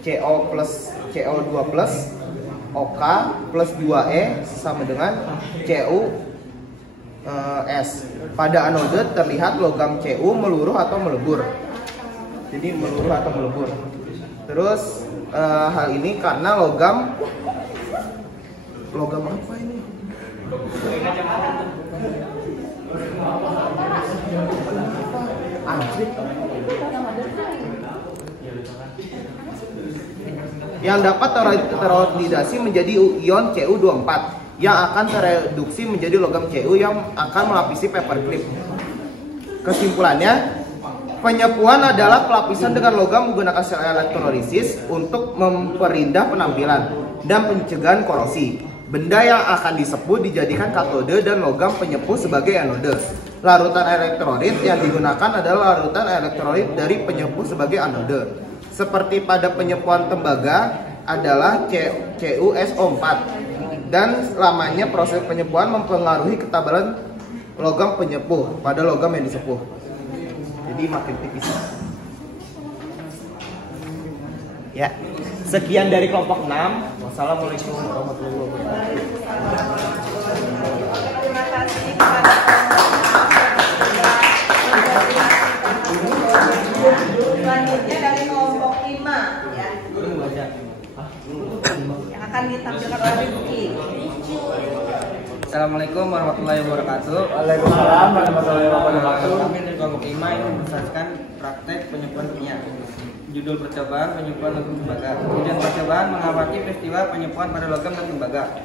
CO plus CO2 plus OK plus 2E sama dengan Cu S. Pada anode terlihat logam Cu meluruh atau melebur. Jadi meluruh atau melebur. Terus hal ini karena logam apa ini? Yang dapat teroksidasi menjadi ion Cu24 yang akan tereduksi menjadi logam Cu yang akan melapisi paperclip. Kesimpulannya, penyepuhan adalah pelapisan dengan logam menggunakan sel elektrolisis untuk memperindah penampilan dan pencegahan korosi. Benda yang akan disepuh dijadikan katode dan logam penyepuh sebagai anode. Larutan elektrolit yang digunakan adalah larutan elektrolit dari penyepuh sebagai anode. Seperti pada penyepuhan tembaga adalah CuSO4 dan lamanya proses penyepuhan mempengaruhi ketabalan logam penyepuh pada logam yang disepuh. Jadi makin tipis. Ya, sekian dari kelompok 6. Wassalamualaikum warahmatullahi wabarakatuh. Terima kasih kepada selanjutnya dari kelompok 5 ya. Yang akan ditampilkan oleh Rizky. Assalamualaikum warahmatullahi wabarakatuh. Waalaikumsalam warahmatullahi wabarakatuh. Kami dari kelompok 5 ini berdasarkan praktek penyepuhan kimia. Judul percobaan penyepuhan logam tembaga. Tujuan percobaan mengamati peristiwa penyepuhan pada logam dan tembaga.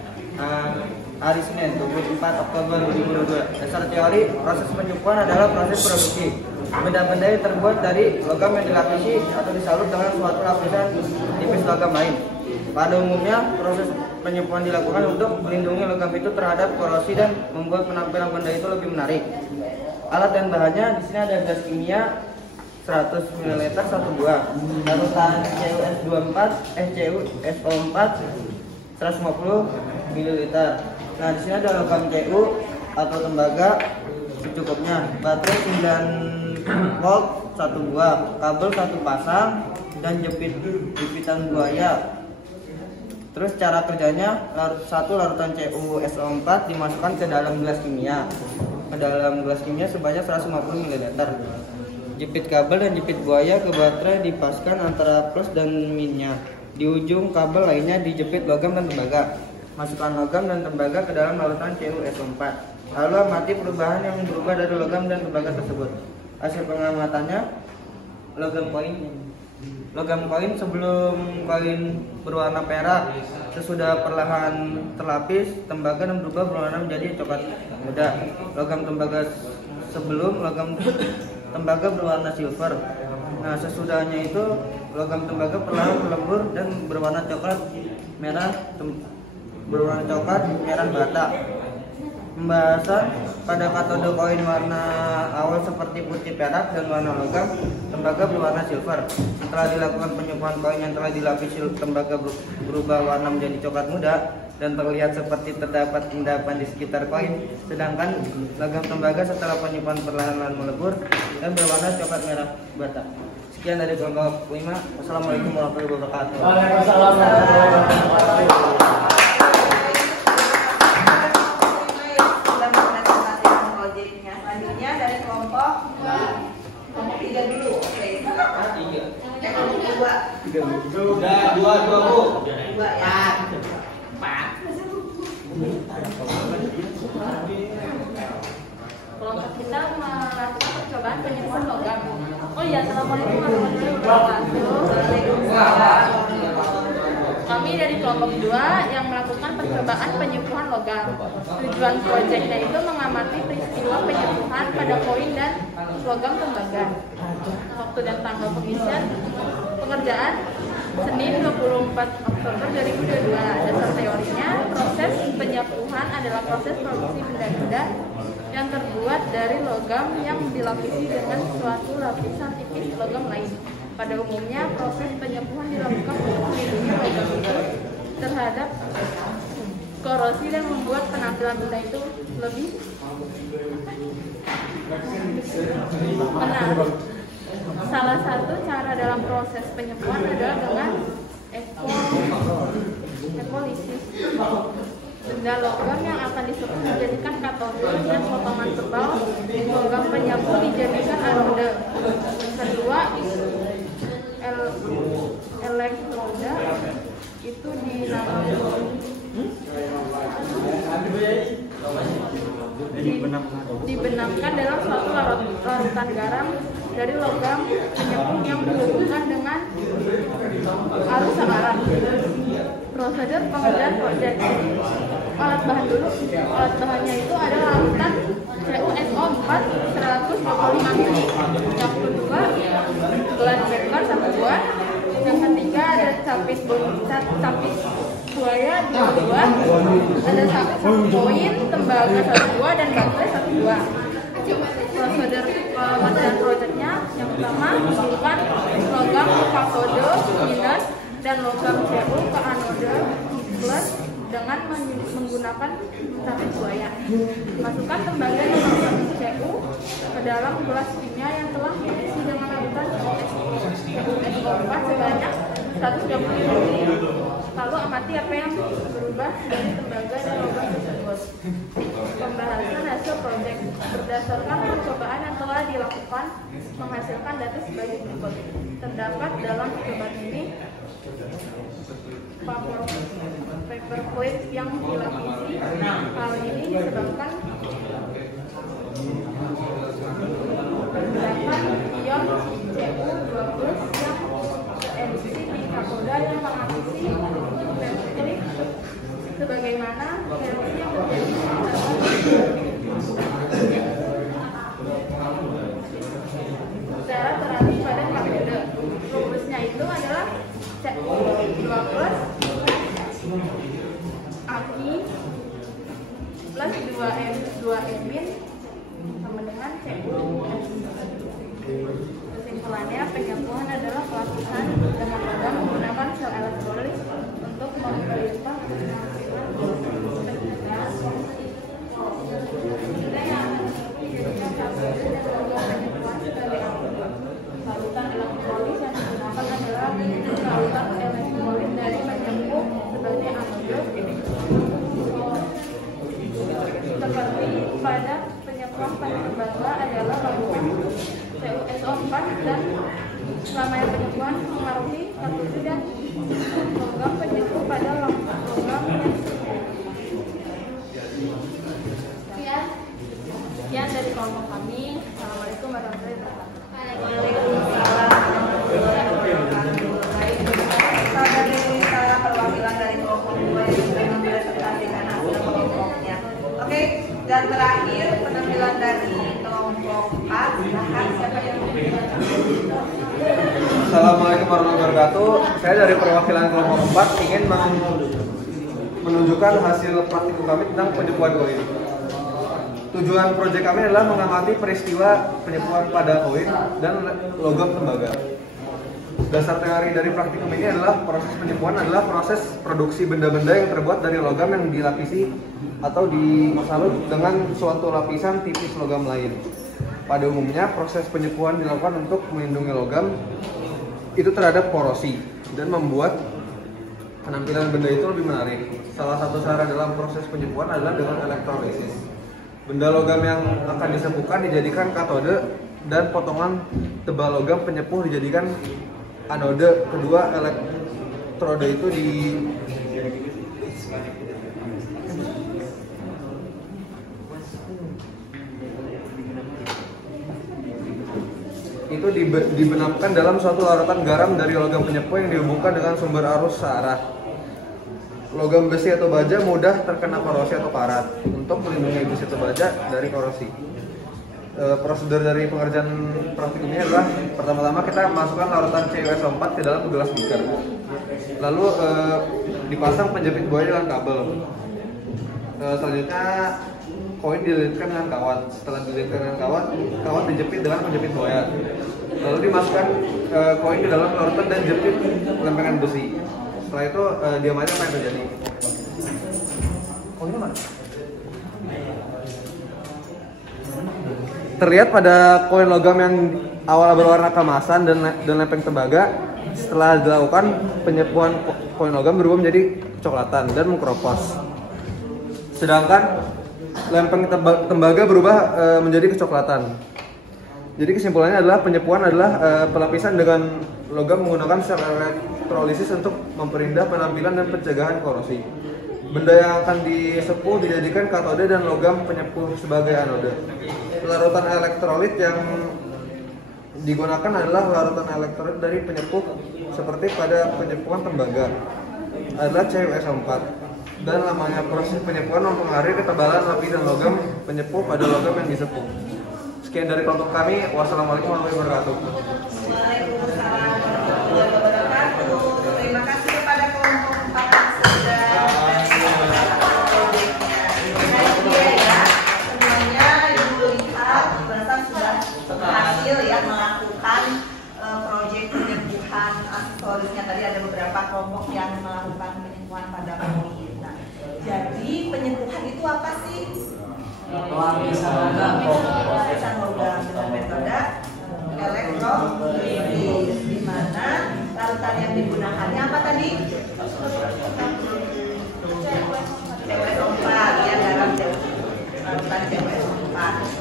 Hari Senin 24 Oktober 2022. Dasar teori proses penyepuhan adalah proses produksi. Benda-benda yang terbuat dari logam yang dilapisi atau disalut dengan suatu lapisan tipis logam lain. Pada umumnya proses penyepuhan dilakukan untuk melindungi logam itu terhadap korosi dan membuat penampilan benda itu lebih menarik. Alat dan bahannya di sini ada gas kimia 100 ml 1 buah, larutan CuS24, CuSO4 150 ml. Nah, di sini ada logam Cu atau tembaga secukupnya, baterai 9 volt 1 buah, kabel 1 pasang dan jepitan buaya. Terus cara kerjanya, larutan CuSO4 dimasukkan ke dalam gelas kimia. Ke dalam gelas kimia sebanyak 150 ml. Jepit kabel dan jepit buaya ke baterai dipaskan antara plus dan minnya. Di ujung kabel lainnya dijepit logam dan tembaga. Masukkan logam dan tembaga ke dalam larutan CuSO4. Lalu amati perubahan yang berubah dari logam dan tembaga tersebut. Hasil pengamatannya, logam koin sebelum koin berwarna perak, sesudah perlahan terlapis tembaga dan berubah berwarna menjadi coklat muda. Logam tembaga sebelum logam tembaga berwarna silver. Nah, sesudahnya itu logam tembaga perlahan melembur dan berwarna coklat merah bata. Pembahasan pada katode koin warna awal seperti putih perak dan warna logam tembaga berwarna silver. Setelah dilakukan penyepuhan koin yang telah dilapisi tembaga berubah warna menjadi coklat muda dan terlihat seperti terdapat endapan di sekitar koin, sedangkan logam tembaga setelah penyepuhan perlahan-lahan melebur dan berwarna coklat merah bata. Sekian dari kelompok 5. Wassalamualaikum warahmatullahi wabarakatuh. Waalaikumsalam warahmatullahi wabarakatuh. Selanjutnya dari kelompok 3 dulu. Oke. Kelompok 2. Dua Bu. 2 ya. Kelompok kita melakukan percobaan penyepuhan logam. Oh iya, assalamualaikum warahmatullahi wabarakatuh. Waalaikumsalam. Kami dari kelompok 2 yang melakukan percobaan penyepuhan logam. Tujuan proyeknya itu mengamati peristiwa penyepuhan pada koin dan logam tembaga. Waktu dan tanggal pengisian pengerjaan Senin 24 Oktober 2022. Dasar teorinya, proses penyapuhan adalah proses produksi benda-benda yang terbuat dari logam yang dilapisi dengan suatu lapisan tipis logam lain. Pada umumnya, proses penyapuhan dilakukan untuk melindungi logam itu terhadap korosi dan membuat penampilan benda itu lebih menarik. Salah satu cara dalam proses penyapuhan adalah dengan epolisis. Benda logam yang akan disepul dijadikan katode dan potongan tebal logam penyapu dijadikan anode. Kedua, elektroda itu dibenamkan dalam suatu larutan garam dari logam penyapu yang dihubungkan dengan arus arah. Prosedur pengerjaan project. Alat bahan dulu. Alat bahannya itu adalah larutan CuSO4 125 mili. Yang kedua, glass beaker 1 buah. Yang ketiga ada capit buaya 2 buah. Ada 1 koin, tembaga 1 buah dan baterai 1 buah. Prosedur pengerjaan projectnya yang pertama masukkan logam ke katode minus dan logam Cu ke anode plus dengan menggunakan capit buaya. Masukkan tembaga dan logam Cu ke dalam gelas kimia yang telah diisi dengan larutan CuSO4 sebanyak 130 ml. Lalu amati apa yang berubah dari tembaga dan logam tersebut. Pembahasan hasil proyek berdasarkan percobaan yang telah dilakukan menghasilkan data sebagai berikut. Terdapat dalam percobaan ini paperclip yang dilapisi. Hal ini disebabkan terdapat ion Cu12 yang teremisi di katode yang mengapisi paperclip sebagaimana reaksi yang terjadi secara terapi pada katode. Rumusnya itu adalah Cu12 Aki plus 2-emin sama dengan Cu. Kesimpulannya, penyapuan adalah pelapisan dengan logam menggunakan sel elektrolis untuk memperlimpah penampilan larutan elektrolis yang digunakan adalah larutan elektrolis dari penyapu sebagai anode seperti pada penyapuan pada tembaga adalah larutan CuSO4 dan selamanya penyapuan mengaruhi katode dan logam penyapu pada logam yang sekian dari kelompok kami. Assalamualaikum warahmatullahi wabarakatuh. Waalaikumsalam warahmatullahi wabarakatuh. Baik, dari para perwakilan dari kelompok 2 yang sudah mempresentasikan hasil kelompoknya. Oke, dan terakhir penampilan dari kelompok A. Silakan, siapa yang Assalamualaikum warahmatullahi wabarakatuh. Saya dari perwakilan kelompok 4 ingin menunjukkan hasil praktikum kami tentang penyapuan koin. Tujuan proyek kami adalah mengamati peristiwa penyapuan pada koin dan logam tembaga. Dasar teori dari praktikum ini adalah proses penyapuan adalah proses produksi benda-benda yang terbuat dari logam yang dilapisi atau disalut dengan suatu lapisan tipis logam lain. Pada umumnya, proses penyapuan dilakukan untuk melindungi logam itu terhadap korosi dan membuat penampilan benda itu lebih menarik. Salah satu cara dalam proses penyapuan adalah dengan elektrolisis. Benda logam yang akan disepukan dijadikan katode dan potongan tebal logam penyepuh dijadikan anode. Kedua, elektroda itu dibenamkan dalam suatu larutan garam dari logam penyepuh yang dihubungkan dengan sumber arus searah. Logam besi atau baja mudah terkena korosi atau karat. Untuk melindungi besi atau baja dari korosi, prosedur dari pengerjaan praktik ini adalah pertama-tama kita masukkan larutan CuSO4 ke dalam gelas beaker. Lalu dipasang penjepit buaya dengan kabel. Selanjutnya koin dililitkan dengan kawat. Setelah dililitkan dengan kawat, kawat dijepit dengan penjepit buaya. Lalu dimasukkan koin ke dalam larutan dan jepit lempengan besi. Setelah itu diam aja apa yang terjadi. Koinnya mana? Terlihat pada koin logam yang awal berwarna keemasan dan lempeng tembaga, setelah dilakukan penyepuhan koin logam berubah menjadi kecoklatan dan mengkeropos. Sedangkan lempeng tembaga berubah menjadi kecoklatan. Jadi kesimpulannya adalah penyepuhan adalah pelapisan dengan logam menggunakan sel elektrolisis untuk memperindah penampilan dan pencegahan korosi. Benda yang akan disepuh dijadikan katode dan logam penyepuh sebagai anode. Larutan elektrolit yang digunakan adalah larutan elektrolit dari penyepuh seperti pada penyepuhan tembaga adalah CuSO4, dan lamanya proses penyepuhan mempengaruhi ketebalan lapisan logam penyepuh pada logam yang disepuh. Sekian dari kelompok kami. Wassalamualaikum warahmatullahi wabarakatuh. Waalaikumsalam warahmatullahi wabarakatuh. Terima kasih kepada kelompok 4 yang sudah proyeknya. Nah, dia ya, semuanya Ibu lihat berasa sudah berhasil ya melakukan proyek penyembuhan aksesorisnya. Tadi ada beberapa kelompok yang melakukan penyembuhan pada koin. Nah, jadi penyembuhan itu apa sih? Pelapisan logam dengan metode elektrolisis, di mana larutan yang digunakannya apa tadi? CuSO4 ya, dalam larutan CuSO4.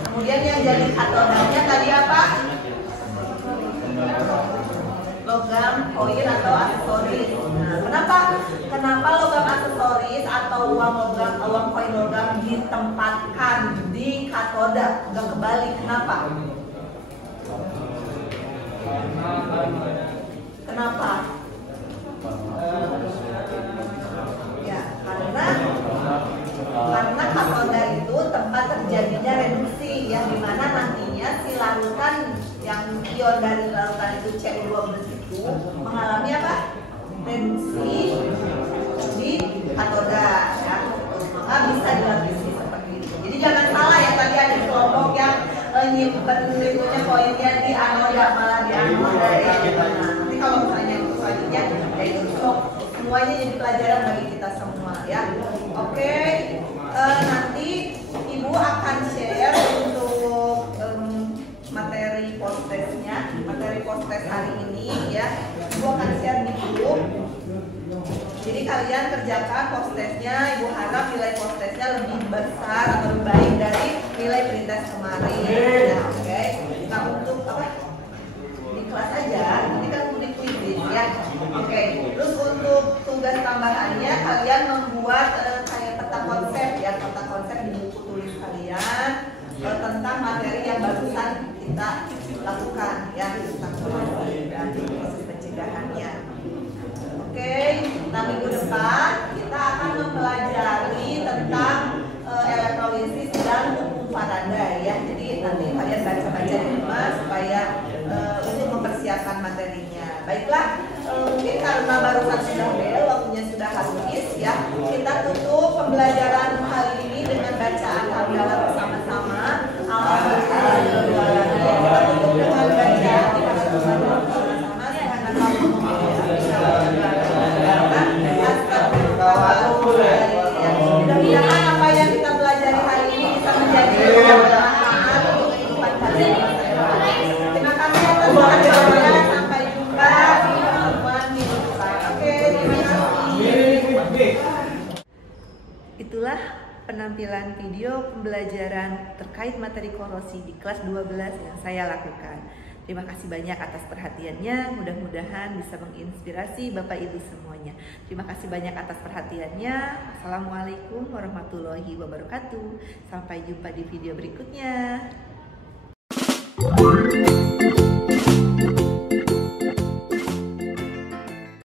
Kemudian yang jadi katodanya tadi apa? Logam koin atau aksesoris. Nah, kenapa logam aksesoris atau uang koin logam ditempatkan di katoda, nggak kebalik? Kenapa? Kenapa? Ya, karena katoda itu tempat terjadinya reduksi, yang dimana nantinya si larutan yang ion dari larutan itu Cu12 itu mengalami apa? Reduksi di katoda ya, maka bisa dilapisi seperti itu. Jadi jangan salah ya, tadi ada kelompok yang nyimpen berikutnya koinnya di anoda, malah di anoda ya. Nah, nanti kalau misalnya itu selanjutnya ya itu semuanya jadi pelajaran bagi kita semua ya. Oke, nanti Ibu akan share untuk materi post-testnya, materi post-test hari ini ya. Ibu akan share di grup. Jadi kalian kerjakan post-testnya. Ibu harap nilai post-testnya lebih besar atau lebih baik dari nilai pretest kemarin. Nah, oke. Nah, untuk apa? Di kelas aja. Ini kan unik quiz ya. Oke. Terus untuk tugas tambahannya kalian membuat kayak peta konsep ya, peta konsep di buku tulis kalian tentang materi yang barusan kita lakukan ya, tentang proses pencegahannya. Oke, nah minggu depan kita akan mempelajari tentang elektrolisis dan hukum Faraday ya. Jadi nanti kalian baca-baca di rumah supaya untuk mempersiapkan materinya. Baiklah, mungkin karena barusan sudah bel, waktunya sudah habis ya. Kita tutup pembelajaran kali ini dengan bacaan hamdalah bersama-sama. Alhamdulillah. Kita tutup dengan bacaan bersama-sama. Mudah-mudahan apa yang kita pelajari hari ini bisa menjadi bermanfaat untuk kehidupan kalian. Terima kasih atas perhatiannya. Sampai jumpa di pertemuan minggu depan. Oke, terima kasih. Itulah penampilan video pembelajaran terkait materi korosi di kelas 12 yang saya lakukan. Terima kasih banyak atas perhatiannya, mudah-mudahan bisa menginspirasi Bapak Ibu semuanya. Terima kasih banyak atas perhatiannya. Assalamualaikum warahmatullahi wabarakatuh. Sampai jumpa di video berikutnya.